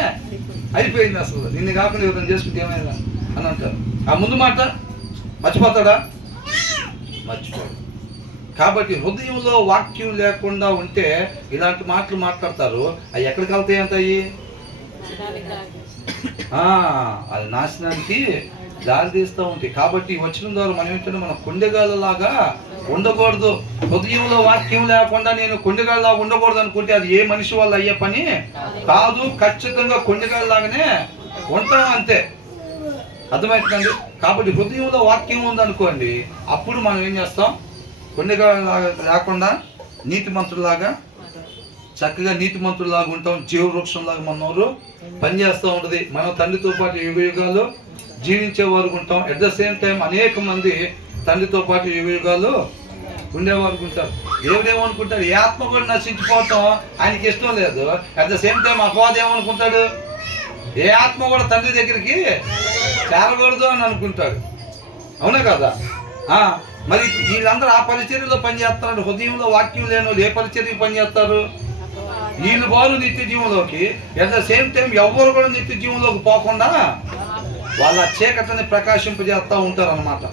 అయిపోయింది. అసలు నిన్ను కాకుండా ఎవరైనా చేసుకుంటే ఏమైనా అని అంటారు. ఆ ముందు మాట మర్చిపోతాడా? మర్చిపోడు. కాబట్టి హృదయంలో వాక్యం లేకుండా ఉంటే ఇలాంటి మాటలు మాట్లాడతారు. అవి ఎక్కడికి వెళ్తాయి అంటాయి? అది నాశనానికి దారి తీస్తూ ఉంటాయి. కాబట్టి వచ్చిన ద్వారా మనం ఏంటంటే మన కొండగాళ్ళలాగా ఉండకూడదు. హృదయంలో వాక్యం లేకుండా నేను కొండగాళ్ళలా ఉండకూడదు అనుకుంటే అది ఏ మనిషి వల్ల అయ్యే పని కాదు. ఖచ్చితంగా కొండగాళ్ళలాగానే ఉంటాం, అంతే. అర్థమవుతుందండి? కాబట్టి హృదయంలో వాక్యం ఉందనుకోండి, అప్పుడు మనం ఏం చేస్తాం? కొండగాళ్ళలాగా లేకుండా నీతిమంతులాగా చక్కగా నీతిమంతులాగా ఉంటాం. జీవవృక్షంలాగా మనోరు పనిచేస్తూ ఉంటుంది. మనం తండ్రితో పాటు యుగ యుగాలు జీవించే వారు ఉంటాం. అట్ ద సేమ్ టైం అనేక మంది తండ్రితో పాటు యుగ యుగాలు ఉండేవారు ఉంటారు. దేవుడు ఏమనుకుంటాడు? ఏ ఆత్మ కూడా నశించిపోవటం ఆయనకి ఇష్టం లేదు. అట్ ద సేమ్ టైం అపవాది ఏమనుకుంటాడు? ఏ ఆత్మ కూడా తండ్రి దగ్గరికి చేరకూడదు అని అనుకుంటాడు. అవునా కదా? మరి వీళ్ళందరూ ఆ పరిచర్యలో పనిచేస్తున్నారు. హృదయంలో వాక్యం లేని వాళ్ళు ఏ పరిచర్యకి పనిచేస్తారు? వీళ్ళు బారు నిత్య జీవంలోకి. అట్ ద సేమ్ టైం ఎవరు కూడా నిత్య జీవంలోకి పోకుండా వాళ్ళ చీకటిని ప్రకాశింపజేస్తూ ఉంటారు అన్నమాట.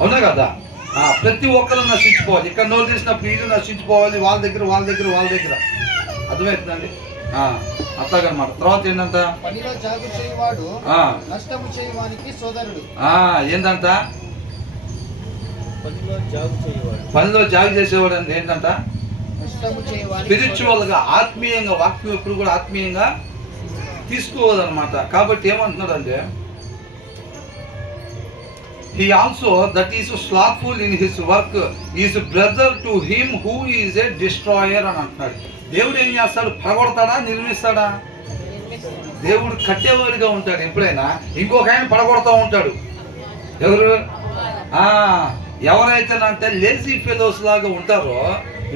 అవునా కదా? ప్రతి ఒక్కరు నశించుకోవాలి. ఇక్కడ నోరు తీసినప్పుడు వీళ్ళు నశించుకోవాలి. వాళ్ళ దగ్గర అర్థమవుతుందండి? అట్లాగనమాట. తర్వాత ఏంటంట? పనిలో జాగు చేయవాడు నష్టము చేయవానికి సోదరుడు. ఏంటంట? పనిలో జాగు చేసేవాడు అంటే ఏంటంట? స్పిరిచువల్ గా, ఆత్మీయంగా. వాక్యం ఎప్పుడు కూడా ఆత్మీయంగా తీసుకోవాలన్నమాట. కాబట్టి ఏమంటున్నాడంటే he also that is slothful in his work is brother to him who is a destroyer అని అంటున్నాడు. దేవుడు ఏం చేస్తాడు? పడగొడతాడా, నిర్మిస్తాడా? దేవుడు కట్టేవాడిగా ఉంటాడు. ఎప్పుడైనా ఇంకొక ఆయన పడగొడతా ఉంటాడు. ఎవరైతేనంటే లేజీ ఫెలోస్ లాగా ఉంటారో,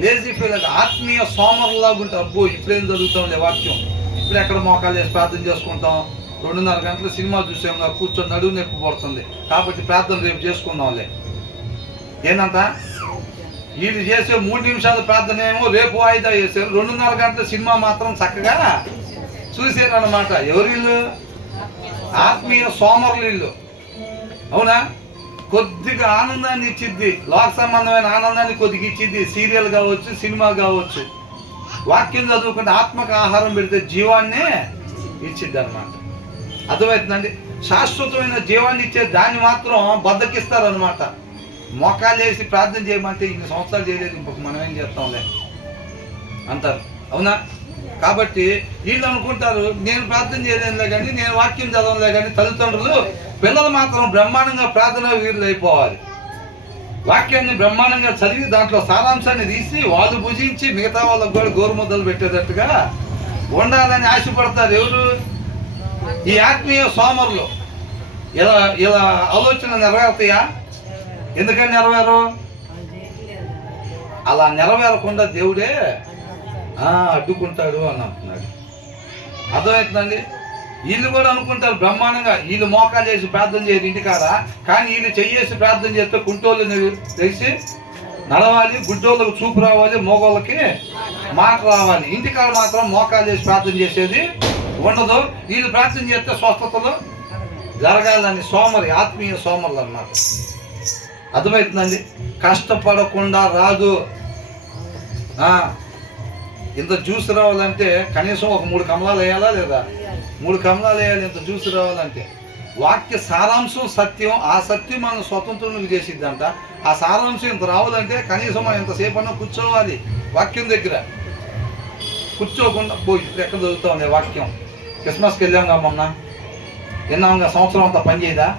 లేజీ ఫెలోస్ ఆత్మీయ సోమరులాగా ఉంటారు. అబ్బో ఇప్పుడేం జరుగుతాంలే వాక్యం, ఇప్పుడు ఎక్కడ మోకాలు వేసి ప్రార్థన చేసుకుంటాం, 2:30 గంటల సినిమా చూసాం, కూర్చొని నడువు నొప్పి పడుతుంది కాబట్టి ప్రార్థన రేపు చేసుకుందాంలే. ఏంటంట? వీళ్ళు చేసే 3 నిమిషాల ప్రార్థన ఏమో రేపు వాయిదా చేశారు. 2:30 గంటల సినిమా మాత్రం చక్కగా చూసారు అన్నమాట. ఎవరు వీళ్ళు? ఆత్మీయ సోమరులు వీళ్ళు. అవునా? కొద్దిగా ఆనందాన్ని ఇచ్చిద్ది, లోక సంబంధమైన ఆనందాన్ని కొద్దిగా ఇచ్చిద్ది. సీరియల్ కావచ్చు, సినిమా కావచ్చు. వాక్యం చదువుకుంటే ఆత్మకు ఆహారం పెడితే జీవాన్నే ఇచ్చిద్ది అన్నమాట. అర్థమవుతుందండి? శాశ్వతమైన జీవాన్ని ఇచ్చే దాన్ని మాత్రం బద్దకిస్తారనమాట. మోకాలు వేసి ప్రార్థన చేయమంటే 2 సంవత్సరాలు చేయలేదు, ఇంకొక మనం ఏం చేస్తాంలే అంటారు. అవునా? కాబట్టి వీళ్ళు అనుకుంటారు నేను ప్రార్థన చేయలేనులే కానీ, నేను వాక్యం చదవలే కానీ తల్లిదండ్రులు పిల్లలు మాత్రం బ్రహ్మాండంగా ప్రార్థన వీరులు అయిపోవాలి. వాక్యాన్ని బ్రహ్మాండంగా చదివి దాంట్లో సారాంశాన్ని తీసి వాళ్ళు భుజించి మిగతా వాళ్ళకు కూడా గోరుముద్దలు పెట్టేటట్టుగా ఉండాలని ఆశపడతారు. ఎవరు? ఈ ఆత్మీయ సోమరులు. ఇలా ఇలా ఆలోచన నెరవేరుతాయా? ఎందుకని నెరవేరు? అలా నెరవేరకుండా దేవుడే అడ్డుకుంటాడు అని అంటున్నాడు. అర్థమవుతుందండి? వీళ్ళు కూడా అనుకుంటారు బ్రహ్మాండంగా, వీళ్ళు మోకాలు చేసి ప్రార్థన చేయరు ఇంటికాడ, కానీ వీళ్ళు చెయ్యేసి ప్రార్థన చేస్తే కుంటోళ్ళు తెలిసి నడవాలి, గుడ్డోళ్ళకి చూపు రావాలి, మోగోళ్ళకి మాట రావాలి. ఇంటికాడ మాత్రం మోకాలు చేసి ప్రార్థన చేసేది ఉండదు. వీళ్ళు ప్రార్థన చేస్తే స్వస్థతలు జరగాలని సోమరి, ఆత్మీయ సోమరులు అన్నమాట. అర్థమవుతుందండి? కష్టపడకుండా రాదు. ఇంత జ్యూస్ రావాలంటే కనీసం ఒక 3 కమలాలు వేయాలా లేదా? 3 కమలాలు వేయాలి ఇంత జ్యూస్ రావాలంటే. వాక్య సారాంశం సత్యం, ఆ సత్యం మనం స్వతంత్రులకు చేసిద్దంట. ఆ సారాంశం ఇంత రావాలంటే కనీసం మనం ఇంతసేపు అన్నా కూర్చోవాలి వాక్యం దగ్గర. కూర్చోకుండా పోయి ఎక్కడ చదువుతా ఉంది వాక్యం. క్రిస్మస్కి వెళ్ళాంగా మొన్న, విన్నాంగా. సంవత్సరం అంతా పని చేయదా?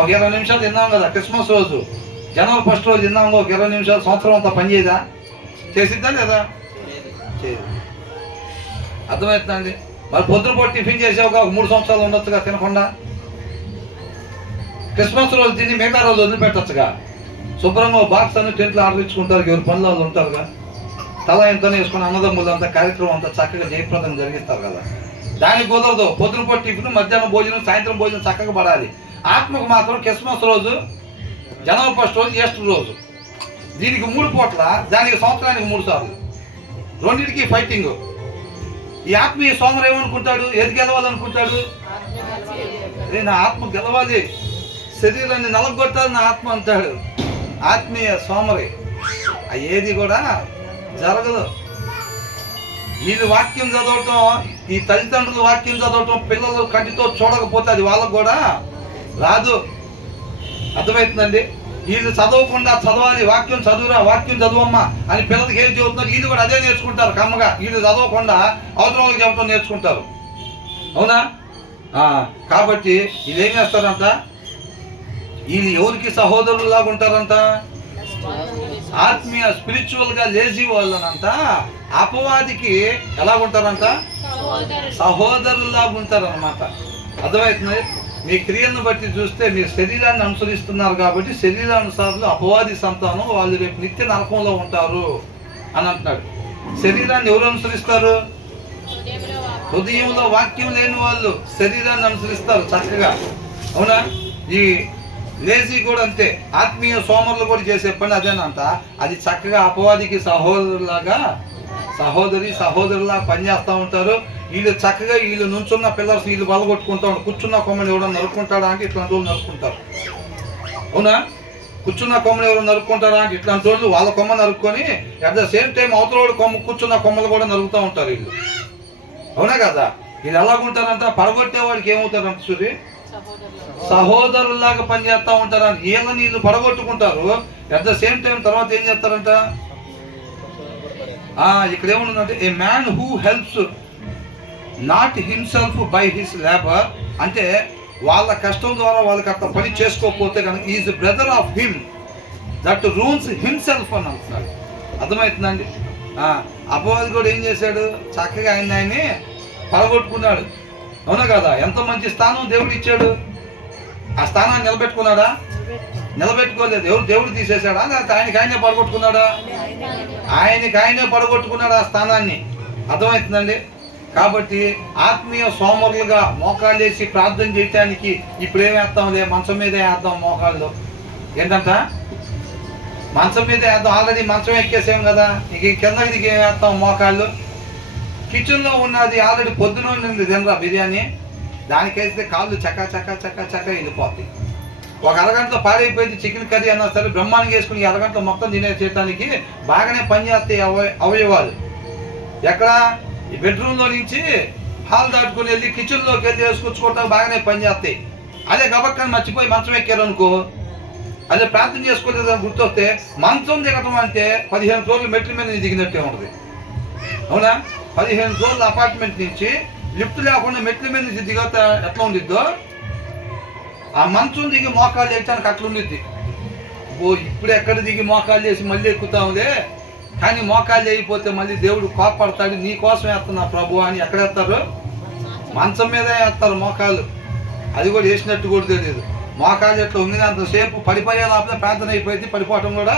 ఒక 20 నిమిషాలు విన్నాం కదా క్రిస్మస్ రోజు, జనవరి 1 రోజు విన్నాము. ఒక 20 నిమిషాలు సంవత్సరం అంతా పని చేయదా? చేసిద్దా లేదా? చేయదు. అర్థమవుతుందండి? మరి పొద్దున పూట టిఫిన్ చేసావుగా, ఒక 3 సంవత్సరాలు ఉండొచ్చుగా తినకుండా. క్రిస్మస్ రోజు తిని మిగతా రోజు వదిలిపెట్టచ్చుగా. శుభ్రంగా బాక్స్ అన్ని టెంట్లు ఆర్పించుకుంటారు, ఎవరు పనులు వాళ్ళు ఉంటారుగా. తల ఎంతనే వేసుకుని అన్నదమ్ములు అంతా కార్యక్రమం అంతా చక్కగా జయప్రదం జరిగిస్తారు కదా. దానికి కుదరదు. పొద్దున పూట టిఫిన్, మధ్యాహ్నం భోజనం, సాయంత్రం భోజనం చక్కగా పడాలి. ఆత్మకు మాత్రం క్రిస్మస్ రోజు, జనవరి 1 రోజు, ఈస్టర్ రోజు, దీనికి 3 పూట్ల, దానికి సంవత్సరానికి 3 సార్లు, రెండింటికి ఫైటింగ్. ఈ ఆత్మీయ సోమరు ఏమనుకుంటాడు? ఏది గెలవాలనుకుంటాడు? నా ఆత్మ గెలవాలి, శరీరాన్ని నలగొట్టాలి నా ఆత్మ అంటాడు ఆత్మీయ సోమరి. ఏది కూడా జరగదు. వీళ్ళు వాక్యం చదవటం, ఈ తల్లిదండ్రులు వాక్యం చదవటం పిల్లలు కంటితో చూడకపోతే అది వాళ్ళకు కూడా రాదు. అర్థమవుతుందండి? వీళ్ళు చదవకుండా చదవాలి, వాక్యం చదువురా, వాక్యం చదువమ్మా అని పిల్లలకి ఏం చెబుతున్నారు, వీళ్ళు కూడా అదే నేర్చుకుంటారు కమ్మగా. వీళ్ళు చదవకుండా అవతల వాళ్ళకి చెప్పడం నేర్చుకుంటారు. అవునా? కాబట్టి వీళ్ళు ఏం చేస్తారంట? వీళ్ళు ఎవరికి సహోదరులాగా ఉంటారంట? ఆత్మీయ స్పిరిచువల్గా లేజీ వాళ్ళనంట అపవాదికి ఎలాగుంటారంట? సహోదరులాగా ఉంటారన్నమాట. అర్థమవుతుంది? మీ క్రియలను బట్టి చూస్తే మీరు శరీరాన్ని అనుసరిస్తున్నారు కాబట్టి శరీరానుసారులు అపవాది సంతానం, వాళ్ళు రేపు నిత్య నరకంలో ఉంటారు అని అంటున్నాడు. శరీరాన్ని ఎవరు అనుసరిస్తారు? హృదయంలో వాక్యం లేని వాళ్ళు శరీరాన్ని అనుసరిస్తారు చక్కగా. అవునా? ఈ లేజీ కూడా అంతే. ఆత్మీయ సోమరులు కూడా చేసే పని అదేనంట. అది చక్కగా అపవాదికి సహోదరులా పనిచేస్తూ ఉంటారు. వీళ్ళు చక్కగా వీళ్ళు నుంచున్న పిల్లర్స్ వీళ్ళు బలగొట్టుకుంటూ ఉంటారు. కూర్చున్న కొమ్మని ఎవడో నరుక్కుంటాడా అంటే ఇట్లాంటి వాళ్ళు నరుక్కుంటారు. అవునా? కూర్చున్న కొమ్మని ఎవరు నరుక్కుంటారా అంటే ఇట్లాంటి వాళ్ళు వాళ్ళ కొమ్మ నరుక్కొని అట్ ద సేమ్ టైం అవతల కొమ్మ కూర్చున్న కొమ్మలు కూడా నరుకుతూ ఉంటారు వీళ్ళు. అవునా కదా? వీళ్ళు ఎలాగుంటారంట? పడగొట్టేవాడికి ఏమవుతారంట చూసి సహోదరులాగా పనిచేస్తూ ఉంటారంట. వీళ్ళని వీళ్ళు పడగొట్టుకుంటారు. అట్ ద సేమ్ టైం తర్వాత ఏం చేస్తారంట? ఇక్కడ ఏముందంటే ఏ man who helps not himself by his labour, అంటే వాళ్ళ కష్టం ద్వారా వాళ్ళకి అట్లా పని చేసుకోకపోతే కనుక is brother of him that runs himself అని అంటున్నాడు. అర్థమవుతుందండి? అపవాది కూడా ఏం చేశాడు? చక్కగా ఆయన్ని పడగొట్టుకున్నాడు. అవునా కదా? ఎంత మంచి స్థానం దేవుడు ఇచ్చాడు. ఆ స్థానాన్ని నిలబెట్టుకున్నాడా? నిలబెట్టుకోలేదు. దేవుడు తీసేశాడా? లేకపోతే ఆయననే పడగొట్టుకున్నాడా? ఆయనే పడగొట్టుకున్నాడు ఆ స్థానాన్ని. అర్థమవుతుందండి? కాబట్టి ఆత్మీయ సోమరులుగా మోకాళ్ళు వేసి ప్రార్థన చేయటానికి ఇప్పుడేం వేస్తాంలే, మంచం మీద వేద్దాం మోకాళ్ళు. ఏంటంట? మంచం మీద వేద్దాం. ఆల్రెడీ మంచం ఎక్కేసాం కదా, ఇక కిందకి దిగి వేస్తాం మోకాళ్ళు. కిచెన్లో ఉన్నది ఆల్రెడీ పొద్దున ఉంది తినరా బిర్యానీ, దానికైతే కాళ్ళు చక్క వెళ్ళిపోతాయి. ఒక అరగంటలో పాడైపోయింది చికెన్ కర్రీ అన్నా సరే బ్రహ్మాండంగా వేసుకుని ఈ అరగంటలో మొత్తం తినేసేయటానికి బాగానే పనిచేస్తాయి అవయవాలు. ఎక్కడ? ఈ బెడ్రూమ్లో నుంచి హాల్ దాటుకుని వెళ్ళి కిచెన్లోకి వెళ్ళి వేసుకొచ్చుకోవటానికి బాగానే పనిచేస్తాయి. అదే గబక్కని మర్చిపోయి మంచం ఎక్కారు అనుకో, అదే ప్రార్థన చేసుకోలేదని గుర్తొస్తే మంచం దిగటం అంటే 15 ఫ్లోర్లు మెట్ల మీద దిగినట్టే ఉంటుంది. అవునా? 15 ఫ్లోర్ల అపార్ట్మెంట్ నుంచి లిఫ్ట్ లేకుండా మెట్ల మీద నుంచి దిగత ఎట్లా ఉండిద్దో ఆ మంచం దిగి మోకాలు వేయటానికి అట్లుండిద్ది. ఇప్పుడు ఎక్కడ దిగి మోకాలు చేసి మళ్ళీ ఎక్కుతాములే, కానీ మోకాలు వేయకపోతే మళ్ళీ దేవుడు కోపడతాడు, నీ కోసం వేస్తున్నా ప్రభు అని ఎక్కడ వేస్తారు? మంచం మీద వేస్తారు మోకాలు. అది కూడా వేసినట్టు కూడా తెలియదు. మోకాలు ఎట్లా ఉంగినంతసేపు పడిపోయే లోపల ప్రార్థన అయిపోయింది, పడిపోవటం కూడా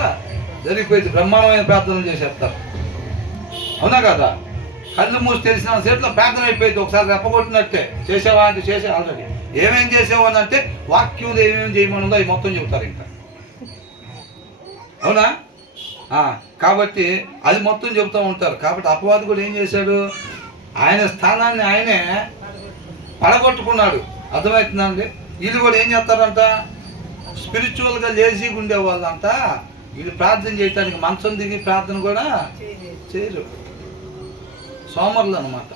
జరిగిపోయింది. బ్రహ్మాండమైన ప్రార్థన చేసేస్తారు, అవునా కదా? కళ్ళు మూసి తెలిసిన సేపులో ప్రార్థన అయిపోయింది. ఒకసారి రెప్పగొట్టినట్టే. చేసావా అంటే చేసే ఆల్రెడీ. ఏమేం చేసావు అని అంటే వాక్యంలో ఏమేమి చేయమనుందో అవి మొత్తం చెబుతారు ఇంకా, అవునా? కాబట్టి అది మొత్తం చెబుతూ ఉంటారు. కాబట్టి అపవాది కూడా ఏం చేశాడు? ఆయన స్థానాన్ని ఆయనే పడగొట్టుకున్నాడు. అర్థమవుతుందండి? వీళ్ళు కూడా ఏం చేస్తారంట? స్పిరిచువల్గా లేజీగా ఉండే వాళ్ళంతా వీళ్ళు ప్రార్థన చేయడానికి మంచం దిగి ప్రార్థన కూడా చేయరు, సోమరులు అనమాట.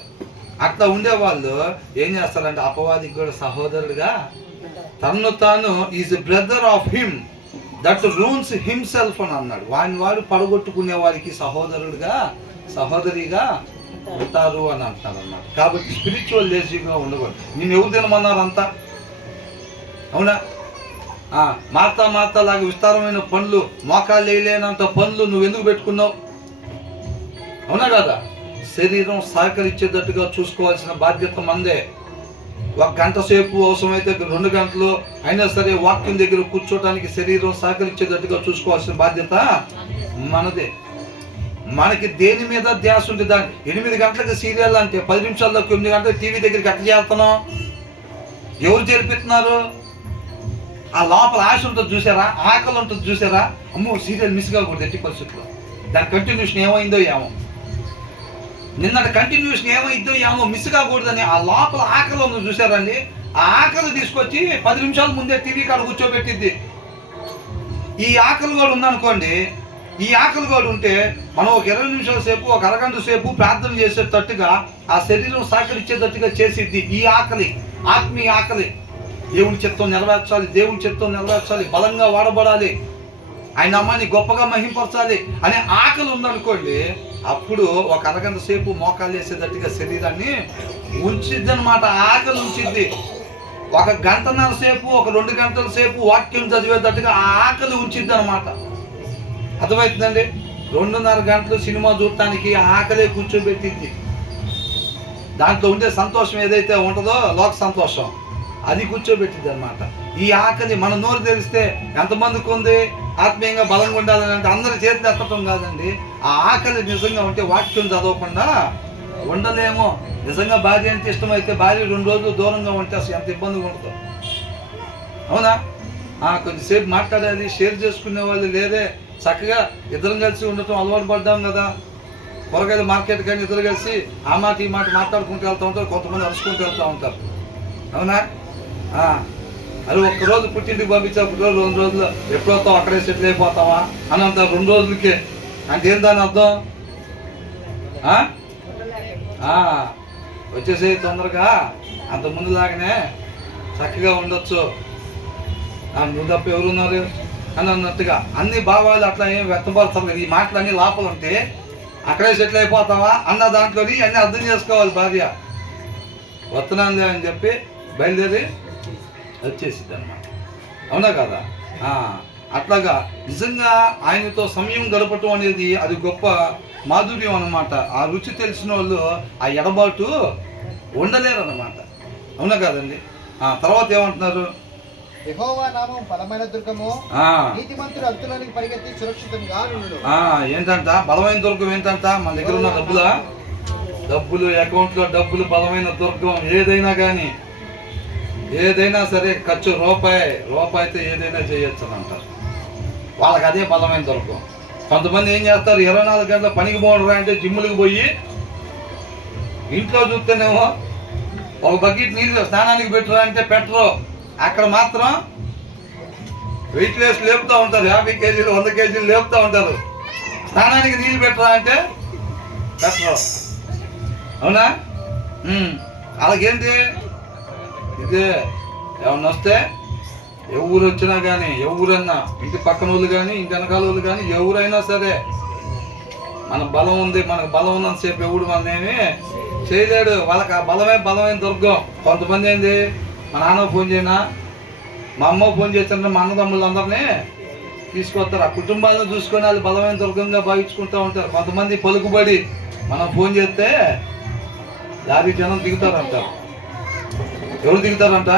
అట్లా ఉండేవాళ్ళు ఏం చేస్తారంటే అపవాదికి కూడా సహోదరుడిగా తన్ను తాను is brother of him that runs himself అని అన్నాడు. వాడు పడగొట్టుకునే వారికి సహోదరుడిగా సహోదరిగా ఉంటారు అని అంటున్నారు అన్నమాట. కాబట్టి స్పిరిచువల్ లేజీగా ఉండకూడదు. నేను ఎవరు తినమన్నారు అంతా, అవునా? మాతా లాగా విస్తారమైన పనులు, మోకాలు వేయలేనంత పనులు నువ్వు ఎందుకు పెట్టుకున్నావు, అవునా కదా? శరీరం సహకరించేటట్టుగా చూసుకోవాల్సిన బాధ్యత మందే. 1 గంట సేపు అవసరమైతే 2 గంటలు అయినా సరే వాక్యం దగ్గర కూర్చోటానికి శరీరం సహకరించేటట్టుగా చూసుకోవాల్సిన బాధ్యత మనదే. మనకి దేని మీద ధ్యాస ఉంటుంది? దాన్ని 8 గంటలకు సీరియల్ అంటే 10 నిమిషాల్లో 9 గంటలకు టీవీ దగ్గరికి ఎట్లా చేస్తున్నాం? ఎవరు జరిపిస్తున్నారు? ఆ లోపల ఆశ ఉంటుంది చూసారా, ఆకలి ఉంటుంది చూసారా, అమ్మో సీరియల్ మిస్ కాకూడదు ఎట్టి పరిస్థితుల్లో. దాని కంటిన్యూషన్ ఏమైందో ఏమో, నిన్నటి కంటిన్యూషన్ ఏమైందో ఏమో మిస్ కాకూడదని ఆ లోపల ఆకలి ఉంది చూసారండి. ఆ ఆకలి తీసుకొచ్చి 10 నిమిషాల ముందే టీవీ కాడ కూర్చోబెట్టిద్ది. ఈ ఆకలి కూడా ఉందనుకోండి, ఈ ఆకలి కూడా ఉంటే మనం ఒక 20 నిమిషాల సేపు, ఒక అరగంట సేపు ప్రార్థన చేసేటట్టుగా ఆ శరీరం సహకరించేటట్టుగా చేసిద్ది. ఈ ఆకలి, ఆత్మీయ ఆకలి, దేవుని చిత్తం నెరవేర్చాలి, దేవుని చిత్తం నెరవేర్చాలి, బలంగా వాడబడాలి, ఆయన నామాన్ని గొప్పగా మహింపరచాలి అనే ఆకలి ఉందనుకోండి, అప్పుడు ఒక అరగంట సేపు మోకాలు వేసేటట్టుగా శరీరాన్ని ఉంచిద్ది అనమాట. ఆకలి ఉంచిద్ది. 1 గంటన్నర సేపు, ఒక 2 గంటల సేపు వాక్యం చదివేటట్టుగా ఆ ఆకలి ఉంచిద్ది అనమాట. అర్థమవుతుందండి? 2.5 గంటలు సినిమా చూడటానికి ఆకలే కూర్చోబెట్టింది. దాంట్లో ఉండే సంతోషం ఏదైతే ఉంటుందో లోక సంతోషం, అది కూర్చోబెట్టింది అనమాట. ఈ ఆకలి మన నోరు తెరిస్తే ఎంతమందికి ఉంది? ఆత్మీయంగా బలంగా ఉండాలని అంటే అందరి చేతులు ఎత్తటం కాదండి. ఆ ఆకలి నిజంగా ఉంటే వాక్యం చదవకుండా ఉండలేమో. నిజంగా భార్య అంటే ఇష్టమైతే భార్య 2 రోజులు దూరంగా ఉంటే అసలు ఎంత ఇబ్బందిగా ఉంటుందో, అవునా? కొద్దిసేపు మాట్లాడాలి, షేర్ చేసుకునే వాళ్ళు లేదే. చక్కగా ఇద్దరం కలిసి ఉండటం అలవాటు పడ్డాం కదా. కూరగాయల మార్కెట్ కానీ ఇద్దరు కలిసి ఆ మాట ఈ మాట మాట్లాడుకుంటూ వెళ్తూ ఉంటారు, కొంతమంది అరుచుకుంటూ వెళ్తూ ఉంటారు, అవునా? అది ఒక్కరోజు పుట్టింటికి పంపించినప్పుడు 2 రోజులు ఎప్పుడొస్తావు అక్కడే సెటిల్ అయిపోతావా అని అంటారు. 2 రోజులకే అంటే ఏం దాని అర్థం? వచ్చేసి తొందరగా అంత ముందులాగానే చక్కగా ఉండొచ్చు, నువ్వు తప్ప ఎవరున్నారు అని అన్నట్టుగా అన్ని భావాలు అట్లా ఏం వ్యక్తపరచాలి కదా. ఈ మాటలు అన్నీ లోపల ఉంటే అక్కడే సెటిల్ అయిపోతావా అన్న దాంట్లోని అన్నీ అర్థం చేసుకోవాలి భార్య. వస్తున్నాను అని చెప్పి బయలుదేరి వచ్చేసిద్ది అన్నమాట, అవునా కదా? అట్లాగా నిజంగా ఆయనతో సమయం గడపటం అనేది అది గొప్ప మాధుర్యం అన్నమాట. ఆ రుచి తెలిసిన వాళ్ళు ఆ ఎడబాటు ఉండలేరు అన్నమాట, అవునా కదండి? తర్వాత ఏమంటున్నారు? యెహోవా నామం బలమైన దుర్గము, నీతిమంతుడు అద్దులోనికి పరిగెత్తి సురక్షితంగా ఉండును. ఏంటంట బలమైన దుర్గం? ఏంటంట? మన దగ్గర ఉన్న డబ్బులు అకౌంట్లో డబ్బులు బలమైన దుర్గం. ఏదైనా కానీ ఏదైనా సరే ఖర్చు రూపాయితో ఏదైనా చేయొచ్చు అని అంటారు. వాళ్ళకి అదే బలమైన దుర్గం. కొంతమంది ఏం చేస్తారు? 24 గంటల పనికి పోవడం అంటే జిమ్ములకు పోయి ఇంట్లో చూస్తేనేమో ఒక బకెట్ నీళ్ళు స్నానానికి పెట్టరు అంటే పెట్టరు. అక్కడ మాత్రం వెయిట్లెస్ లేపుతూ ఉంటారు, 50 కేజీలు 100 కేజీలు లేపుతూ ఉంటారు. స్నానానికి నీళ్ళు పెట్టరా అంటే పెట్టరు, అవునా? అలాగేంటి ఇదే ఏమన్నా వస్తే ఎవరు వచ్చినా కానీ, ఎవరన్నా ఇంటి పక్కన వాళ్ళు కానీ ఇంటి వెనకాల వాళ్ళు కానీ ఎవరైనా సరే మన బలం ఉంది, మనకు బలం ఉన్నంతసేపు ఎవడు మనమేమి చేయలేడు. వాళ్ళకి ఆ బలమైన దుర్గం. కొంతమంది ఏంది, మా నాన్న ఫోన్ చేయనా, మా అమ్మ ఫోన్ చేస్తారంటే మా అన్నదమ్ములు అందరినీ తీసుకొస్తారు. ఆ కుటుంబాలను చూసుకొని వాళ్ళు బలమైన దుర్గంగా భావించుకుంటూ ఉంటారు. కొంతమంది పలుకుబడి మనం ఫోన్ చేస్తే లారీ జనం దిగుతారంట. ఎవరు దిగుతారంట?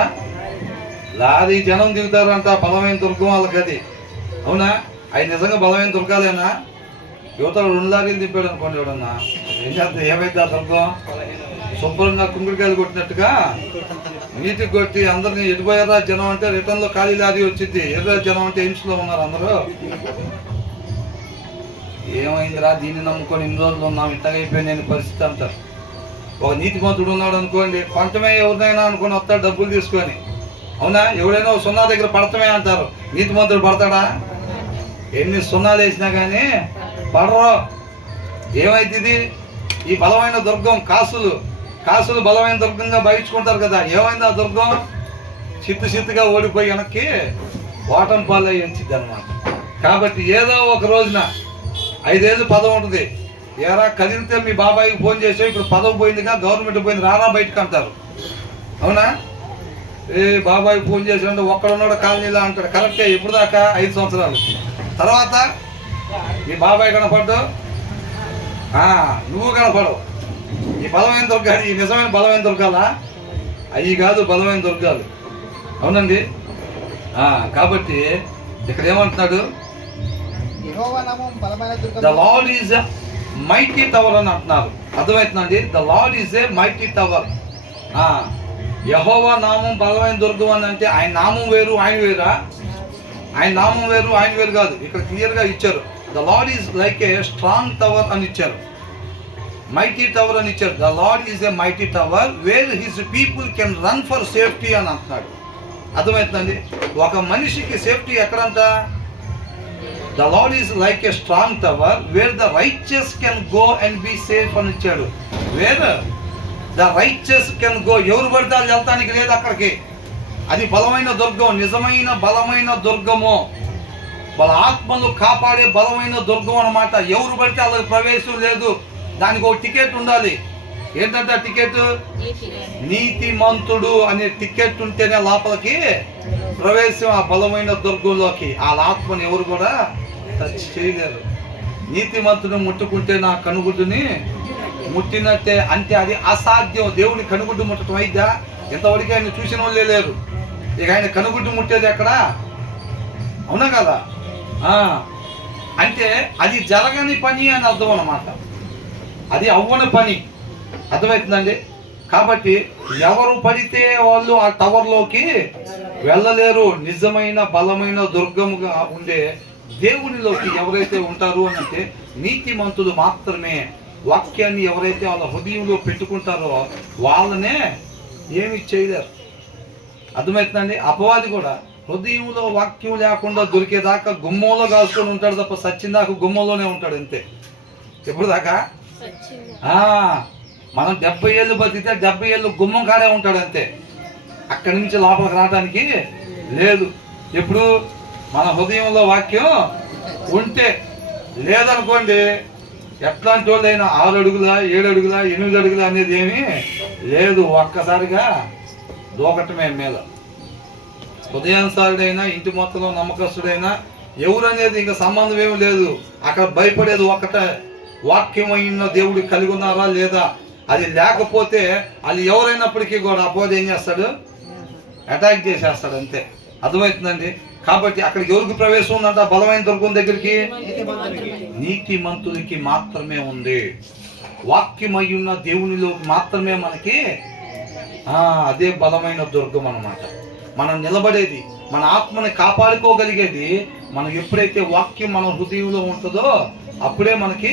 లారీ జనం దిగుతారంట. బలమైన దుర్గం వాళ్ళకి అది. అవునా? అవి నిజంగా బలమైన దుర్గాలేనా? యువతలు 2 లారీలు దింపాడు అనుకోండి ఎవడన్నా, ఏం చేస్తా? ఏమైతే ఆ దుర్గం శుభ్రంగా కుంకుడికాయలు కొట్టినట్టుగా నీటికి కొట్టి అందరినీ ఎటుపోయారా జనం అంటే రిటర్న్లో ఖాళీ లారీ వచ్చింది. ఎదురు జనం అంటే ఎయిమ్స్లో ఉన్నారు అందరూ. ఏమైందిరా దీన్ని నమ్ముకొని ఇన్ని రోజులు ఉన్నాం, ఇట్లాగ అయిపోయింది పరిస్థితి అంటారు. ఒక నీతిమంతుడు ఉన్నాడు అనుకోండి, పంటమే ఎవరినైనా అనుకుని వస్తాడు డబ్బులు తీసుకొని. అవునా? ఎవడైనా 0 దగ్గర పడతమే అంటారు. నీతిమంతుడు పడతాడా? ఎన్ని 0 వేసినా కానీ పడరు. ఏమైతుంది? ఈ బలమైన దుర్గం కాసులు బలమైన దుర్గంగా భావించుకుంటారు కదా. ఏమైంది? ఆ దుర్గం చిత్తుగా ఓడిపోయి వెనక్కి ఓటం పాలయ్యి వచ్చింది అనమాట. కాబట్టి ఏదో ఒక రోజున 5 ఏళ్ళు పదవి ఉంటుంది. ఏరా కదిలితే మీ బాబాయికి ఫోన్ చేసావు, ఇప్పుడు పదవి పోయిందిగా, గవర్నమెంట్ పోయింది, రారా బయటకు అంటారు. అవునా? బాబాయ్ ఫోన్ చేసాడు, ఒక్కడున్నాడు కాలనీలా అంటాడు. కరెక్టే. ఇప్పుడు దాకా 5 సంవత్సరాలు తర్వాత మీ బాబాయ్ కనపడ్డు, నువ్వు కనపడవు. ఈ బలమైన దుర్గాలు, ఈ నిజమైన బలమైన దుర్గాలా? అవి కాదు బలమైన దుర్గాలు. అవునండి. కాబట్టి ఇక్కడ ఏమంటున్నాడు? The Lord is a mighty tower అని అంటున్నారు. అర్థమవుతుందండి? The Lord is a mighty tower. Jehovah నామం బలమైన దుర్గం అని అంటే ఆయన నామం వేరు ఆయన వేరా? ఆయన నామం వేరు ఆయన వేరు కాదు. ఇక్కడ క్లియర్గా ఇచ్చారు. The Lord is like a strong tower అని ఇచ్చారు. మైటీ టవర్ అని ఇచ్చారు. The Lord is a mighty tower where his people can run for safety అని అంటున్నాడు. అర్థమవుతుందండి? ఒక మనిషికి సేఫ్టీ ఎక్కడంట? The Lord is like a strong tower where the righteous can go and be safe అని ఇచ్చాడు. Where the righteous can go, ఎవరు పడితే వాళ్ళు వెళ్తానికి లేదు అక్కడికి. అది బలమైన దుర్గం, నిజమైన బలమైన దుర్గము, వాళ్ళ ఆత్మలు కాపాడే బలమైన దుర్గం అన్నమాట. ఎవరు పడితే వాళ్ళకి ప్రవేశం లేదు. దానికి ఒక టికెట్ ఉండాలి. ఏంటంటే ఆ టికెట్ నీతిమంతుడు అనే టికెట్ ఉంటేనే లోపలికి ప్రవేశం ఆ బలమైన దుర్గంలోకి. ఆ ఆత్మను ఎవరు కూడా టచ్ చేయలేరు. నీతిమంతుడు ముట్టుకుంటే నా కనుగుడ్డుని ముట్టినట్టే. అంటే అది అసాధ్యం. దేవుని కనుగుడ్డు ముట్టడం అయిద్దా? ఇంతవరకు ఆయన చూసిన వాళ్ళే లేరు. ఇక ఆయన కనుగుడ్డు ముట్టేది ఎక్కడ? అవునా కదా? అంటే అది జరగని పని అని అర్థం అన్నమాట. అది అవ్వని పని. అర్థమవుతుందండి? కాబట్టి ఎవరు పడితే వాళ్ళు ఆ టవర్లోకి వెళ్ళలేరు. నిజమైన బలమైన దుర్గముగా ఉండే దేవునిలోకి ఎవరైతే ఉంటారు అని అంటే నీతిమంతులు మాత్రమే. వాక్యాన్ని ఎవరైతే వాళ్ళ హృదయంలో పెట్టుకుంటారో వాళ్ళనే ఏమి చేయలేరు. అర్థమవుతుందండి? అపవాది కూడా హృదయంలో వాక్యం లేకుండా దొరికేదాకా గుమ్మంలో కాల్చుకొని ఉంటాడు తప్ప సచ్చిందాకా గుమ్మంలోనే ఉంటాడు అంతే. ఎప్పుడు దాకా? మనం 70 ఏళ్ళు బతికితే 70 ఏళ్ళు గుమ్మం కాడే ఉంటాడు అంతే. అక్కడి నుంచి లోపలికి రావడానికి లేదు. ఎప్పుడు మన హృదయంలో వాక్యం ఉంటే. లేదనుకోండి, ఎట్లాంటి వాళ్ళైనా 6 అడుగుల 7 అడుగుల 8 అడుగుల అనేది ఏమీ లేదు. ఒక్కసారిగా దూకటమే మీద. హృదయానుసారుడైనా ఇంటి మొత్తంలో నమ్మకస్తుడైనా ఎవరు అనేది ఇంకా సంబంధం ఏమి లేదు. అక్కడ భయపడేది ఒక్కటే, వాక్యమైన దేవుడు కలిగి ఉన్నారా లేదా. అది లేకపోతే అది ఎవరైనప్పటికీ కూడా అపోది ఏం చేస్తాడు? అటాక్ చేసేస్తాడు అంతే. అర్థమవుతుందండి? కాబట్టి అక్కడికి ఎవరికి ప్రవేశం ఉందంట? బలమైన దుర్గం దగ్గరికి నీతిమంతులకి మాత్రమే ఉంది. వాక్యమై ఉన్న దేవునిలోకి మాత్రమే మనకి అదే బలమైన దుర్గం అన్నమాట. మనం నిలబడేది, మన ఆత్మని కాపాడుకోగలిగేది మనం ఎప్పుడైతే వాక్యం మన హృదయంలో ఉంటుందో అప్పుడే మనకి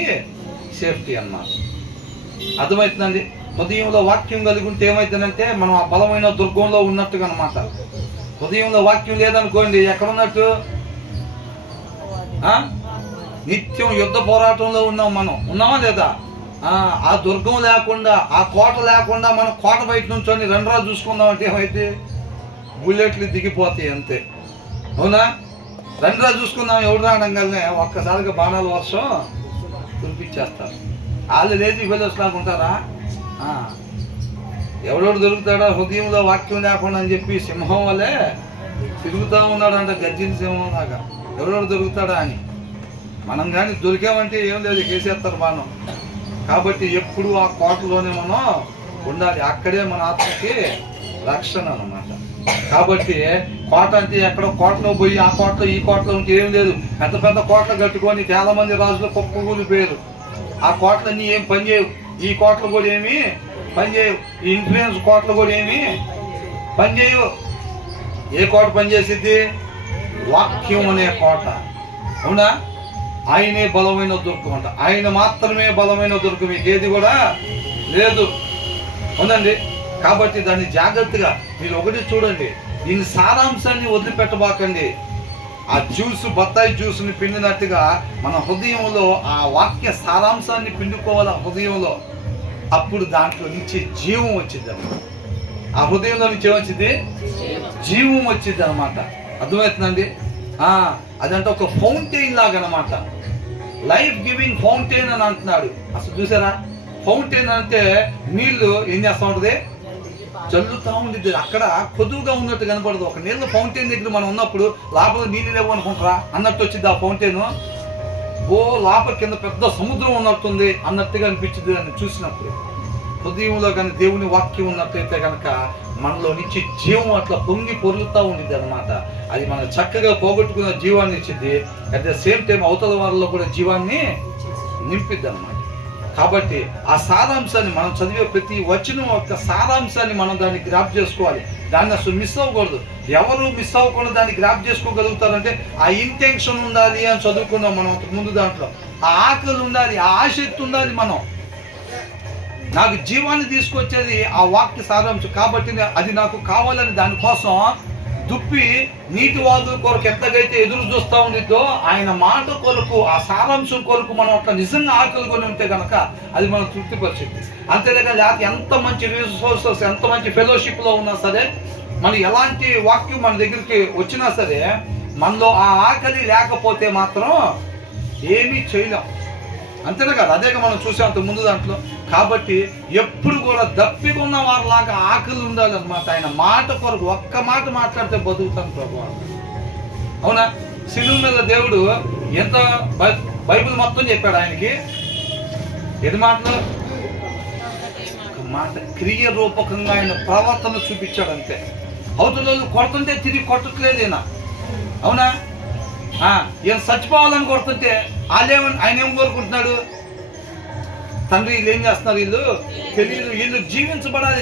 సేఫ్టీ అన్నమాట. అర్థమవుతుందండి? హృదయంలో వాక్యం కలిగి ఉంటే ఏమవుతుందంటే మనం ఆ బలమైన దుర్గంలో ఉన్నట్టుగా అన్నమాట. హృదయంలో వాక్యం లేదనుకోండి, ఎక్కడున్నట్టు? నిత్యం యుద్ధ పోరాటంలో ఉన్నాం. మనం ఉన్నామా లేదా? ఆ దుర్గం లేకుండా, ఆ కోట లేకుండా మనం కోట బయట నుంచొని 2 రోజులు చూసుకుందాం అంటే ఏమైతే బుల్లెట్లు దిగిపోతాయి అంతే. అవునా? 2 రోజులు చూసుకుందాం ఎవడు రావడంగానే ఒక్కసారిగా బాణాల వర్షం కురిపించేస్తారు. వాళ్ళు లేజీ ఫెలోస్ లాగా ఉంటారా? ఎవడోడు దొరుకుతాడో హృదయంలో వాక్యం లేకుండా అని చెప్పి సింహం వల్లే తిరుగుతూ ఉన్నాడంట గర్జిన సింహంలాగా. ఎవరెవరు దొరుకుతాడా అని. మనం కానీ దొరికామంటే ఏం లేదు, కేసేస్తారు బాణం. కాబట్టి ఎప్పుడు ఆ కోటలోనే మనం ఉండాలి. అక్కడే మన ఆత్మకి రక్షణ అన్నమాట. కాబట్టి కోట అంటే ఎక్కడో కోటలో పోయి ఆ కోటలో ఈ కోటలో ఉంటే ఏం లేదు. పెద్ద పెద్ద కోటలు కట్టుకొని చాలా మంది రాజులు కుప్పకూలిపోయారు. ఆ కోటలన్నీ ఏం పనిచేయవు. ఈ కోటలు కూడా ఏమి పనిచేయవు. ఈ ఇన్ఫ్లుయెన్స్ కోటలు కూడా ఏమి పనిచేయవు. ఏ కోట పనిచేసిద్ది? వాక్యం అనే కోట. అవునా? ఆయనే బలమైన దుర్గం అంట. ఆయన మాత్రమే బలమైన దుర్గం, మీకు ఏది కూడా లేదు. అవునండి. కాబట్టి దాన్ని జాగ్రత్తగా మీరు ఒకటి చూడండి, దీని సారాంశాన్ని వదిలిపెట్టబాకండి. ఆ జ్యూస్, బత్తాయి జ్యూస్ని పిండినట్టుగా మన హృదయంలో ఆ వాక్య సారాంశాన్ని పిండుకోవాలి హృదయంలో. అప్పుడు దాంట్లో నుంచి జీవం వచ్చింది అన్నమాట. ఆ హృదయంలో నుంచి ఏమొచ్చింది? జీవం వచ్చింది అనమాట. అర్థమవుతుందండి? అదంటే ఒక ఫౌంటైన్ లాగా అనమాట. లైఫ్ గివింగ్ ఫౌంటైన్ అని అంటున్నాడు. అసలు చూసారా, ఫౌంటైన్ అంటే నీళ్లు ఏం చేస్తూ ఉంటుంది? చల్లుతూ ఉండిద్ది. అక్కడ కొద్దుగా ఉన్నట్టు కనపడదు. ఒక నీళ్ళ ఫౌంటైన్ దగ్గర మనం ఉన్నప్పుడు లోపల నీళ్ళు లేవు అనుకుంటారా అన్నట్టు వచ్చింది ఆ ఫౌంటైన్. లోపల కింద పెద్ద సముద్రం ఉన్నట్టుంది అన్నట్టుగా అనిపించింది అని చూసినప్పుడు. హృదయంలో కానీ దేవుని వాక్యం ఉన్నట్లయితే కనుక మనలో నుంచి జీవం అట్లా పొంగి పొరులుతూ ఉండిద్ది అనమాట. అది మనం చక్కగా పోగొట్టుకున్న జీవాన్ని ఇచ్చింది. అట్ ద సేమ్ టైం అవతల వారిలో కూడా జీవాన్ని నింపిద్ది అనమాట. కాబట్టి ఆ సారాంశాన్ని మనం చదివే ప్రతి వచనం యొక్క సారాంశాన్ని మనం దాన్ని గ్రాప్ చేసుకోవాలి. దాన్ని అసలు మిస్ అవ్వకూడదు. ఎవరు మిస్ అవ్వకుండా దాన్ని గ్రాప్ చేసుకోగలుగుతారంటే ఆ ఇంటెన్షన్ ఉండాలి అని చదువుకున్నాం మనం ముందు. దాంట్లో ఆ ఆకలి ఉండాలి, ఆ ఆసక్తి ఉండాలి. నాకు జీవాన్ని తీసుకొచ్చేది ఆ వాక్య సారాంశం. కాబట్టి అది నాకు కావాలని దానికోసం దుప్పి నీటి వాదుల కొరకు ఎట్లాగైతే ఎదురు చూస్తూ ఉండిద్దో ఆయన మాట కొరకు, ఆ సారాంశం కొరకు మనం అట్లా నిజంగా ఆకలి కొని ఉంటే కనుక అది మనం తృప్తిపరిచింది. అంతేలేక లేకపోతే ఎంత మంచి రిసోర్సెస్, ఎంత మంచి ఫెలోషిప్లో ఉన్నా సరే, మనం ఎలాంటి వాక్యం మన దగ్గరికి వచ్చినా సరే, మనలో ఆ ఆకలి లేకపోతే మాత్రం ఏమీ చేయలేం. అంతేనా కదా? అదేగా మనం చూసే అంత ముందు దాంట్లో. కాబట్టి ఎప్పుడు కూడా దప్పికున్న వారిలాగా ఆకలి ఉండాలన్నమాట. ఆయన మాట కొరకు ఒక్క మాట మాట్లాడితే బతుకుతాను ప్రభు. అవునా? శిలువ మీద దేవుడు ఎంత బైబిల్ మొత్తం చెప్పాడు ఆయనకి. ఏది మాటలు? ఒక మాట క్రియ రూపకంగా ఆయన ప్రవర్తన చూపించాడు అంతే. అవతల కొడుతుంటే తిరిగి కొట్టట్లేదు ఈయన. అవునా? ఈయన చచ్చిపోవాలని కొడుతుంటే ఆయన ఏం కోరుకుంటున్నాడు? తండ్రి వీళ్ళు ఏం చేస్తున్నారు, వీళ్ళు తెలియదు, వీళ్ళు జీవించబడాలి,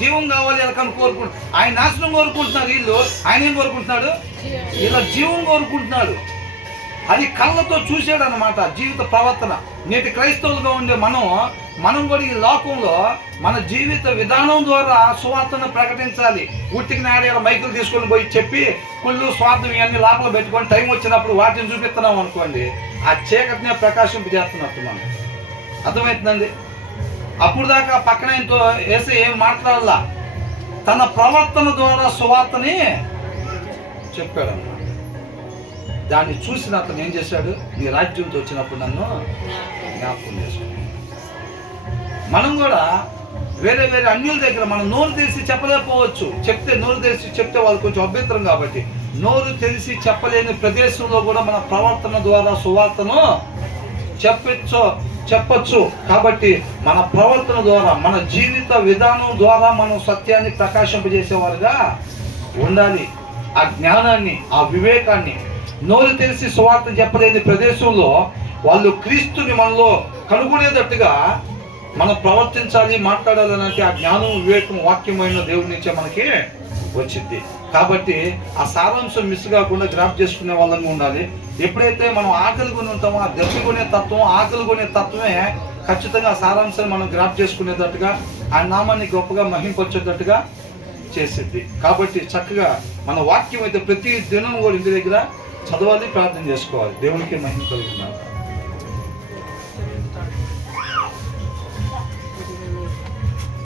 జీవం కావాలి అని కోరుకుంటున్నారు. ఆయన నాశనం కోరుకుంటున్నారు. ఆయన ఏం కోరుకుంటున్నాడు? ఇలా జీవం కోరుకుంటున్నాడు. అది కళ్ళతో చూసాడు అనమాట జీవిత ప్రవర్తన. నేటి క్రైస్తవులుగా ఉండే మనం కూడా ఈ లోకంలో మన జీవిత విధానం ద్వారా సువార్తను ప్రకటించాలి. ఉట్టికి నాడేళ్ళ మైకులు తీసుకొని పోయి చెప్పి కుళ్ళు స్వార్థం ఇవన్నీ లోపల పెట్టుకొని టైం వచ్చినప్పుడు వాటిని చూపిస్తున్నాం అనుకోండి, ఆ చీకటినే ప్రకాశింపజేస్తున్నట్టు మనం. అర్థమవుతుందండి? అప్పుడు దాకా పక్కన ఆయనతో వేసి ఏం మాట్లాడాల, తన ప్రవర్తన ద్వారా సువార్తని చెప్పాడు అన్నమాట. దాన్ని చూసిన అతను ఏం చేశాడు? నీ రాజ్యంతో వచ్చినప్పుడు నన్ను జ్ఞాపకం చేసుకున్నాడు. మనం కూడా వేరే వేరే అన్యుల దగ్గర మనం నోరు తెలిసి చెప్పలేకపోవచ్చు. నోరు తెలిసి చెప్తే వాళ్ళు కొంచెం అభ్యంతరం. కాబట్టి నోరు తెలిసి చెప్పలేని ప్రదేశంలో కూడా మన ప్రవర్తన ద్వారా సువార్తను చెప్పచ్చు. కాబట్టి మన ప్రవర్తన ద్వారా, మన జీవిత విధానం ద్వారా మనం సత్యాన్ని ప్రకాశింపజేసేవారుగా ఉండాలి. ఆ జ్ఞానాన్ని, ఆ వివేకాన్ని. నోరు తెలిసి సువార్త చెప్పలేని ప్రదేశంలో వాళ్ళు క్రీస్తుని మనలో కనుగొనేటట్టుగా మనం ప్రవర్తించాలి, మాట్లాడాలనంటే ఆ జ్ఞానం, వివేకం, వాక్యమైన దేవుడి నుంచే మనకి వచ్చింది. కాబట్టి ఆ సారాంశం మిస్ కాకుండా గ్రాప్ చేసుకునే వాళ్ళంగా ఉండాలి. ఎప్పుడైతే మనం ఆకలి కొని ఉంటామో ఆ దెబ్బకొనే తత్వం, ఆకలి కొనే తత్వమే ఖచ్చితంగా ఆ సారాంశాన్ని మనం గ్రాప్ చేసుకునేటట్టుగా, ఆ నామాన్ని గొప్పగా మహింపొచ్చేటట్టుగా చేసిద్ది. కాబట్టి చక్కగా మన వాక్యం అయితే ప్రతి దినం కూడా ఇంటి దగ్గర చదవాలి, ప్రార్థన చేసుకోవాలి. దేవునికి మహిమ కలుగుతున్నారు.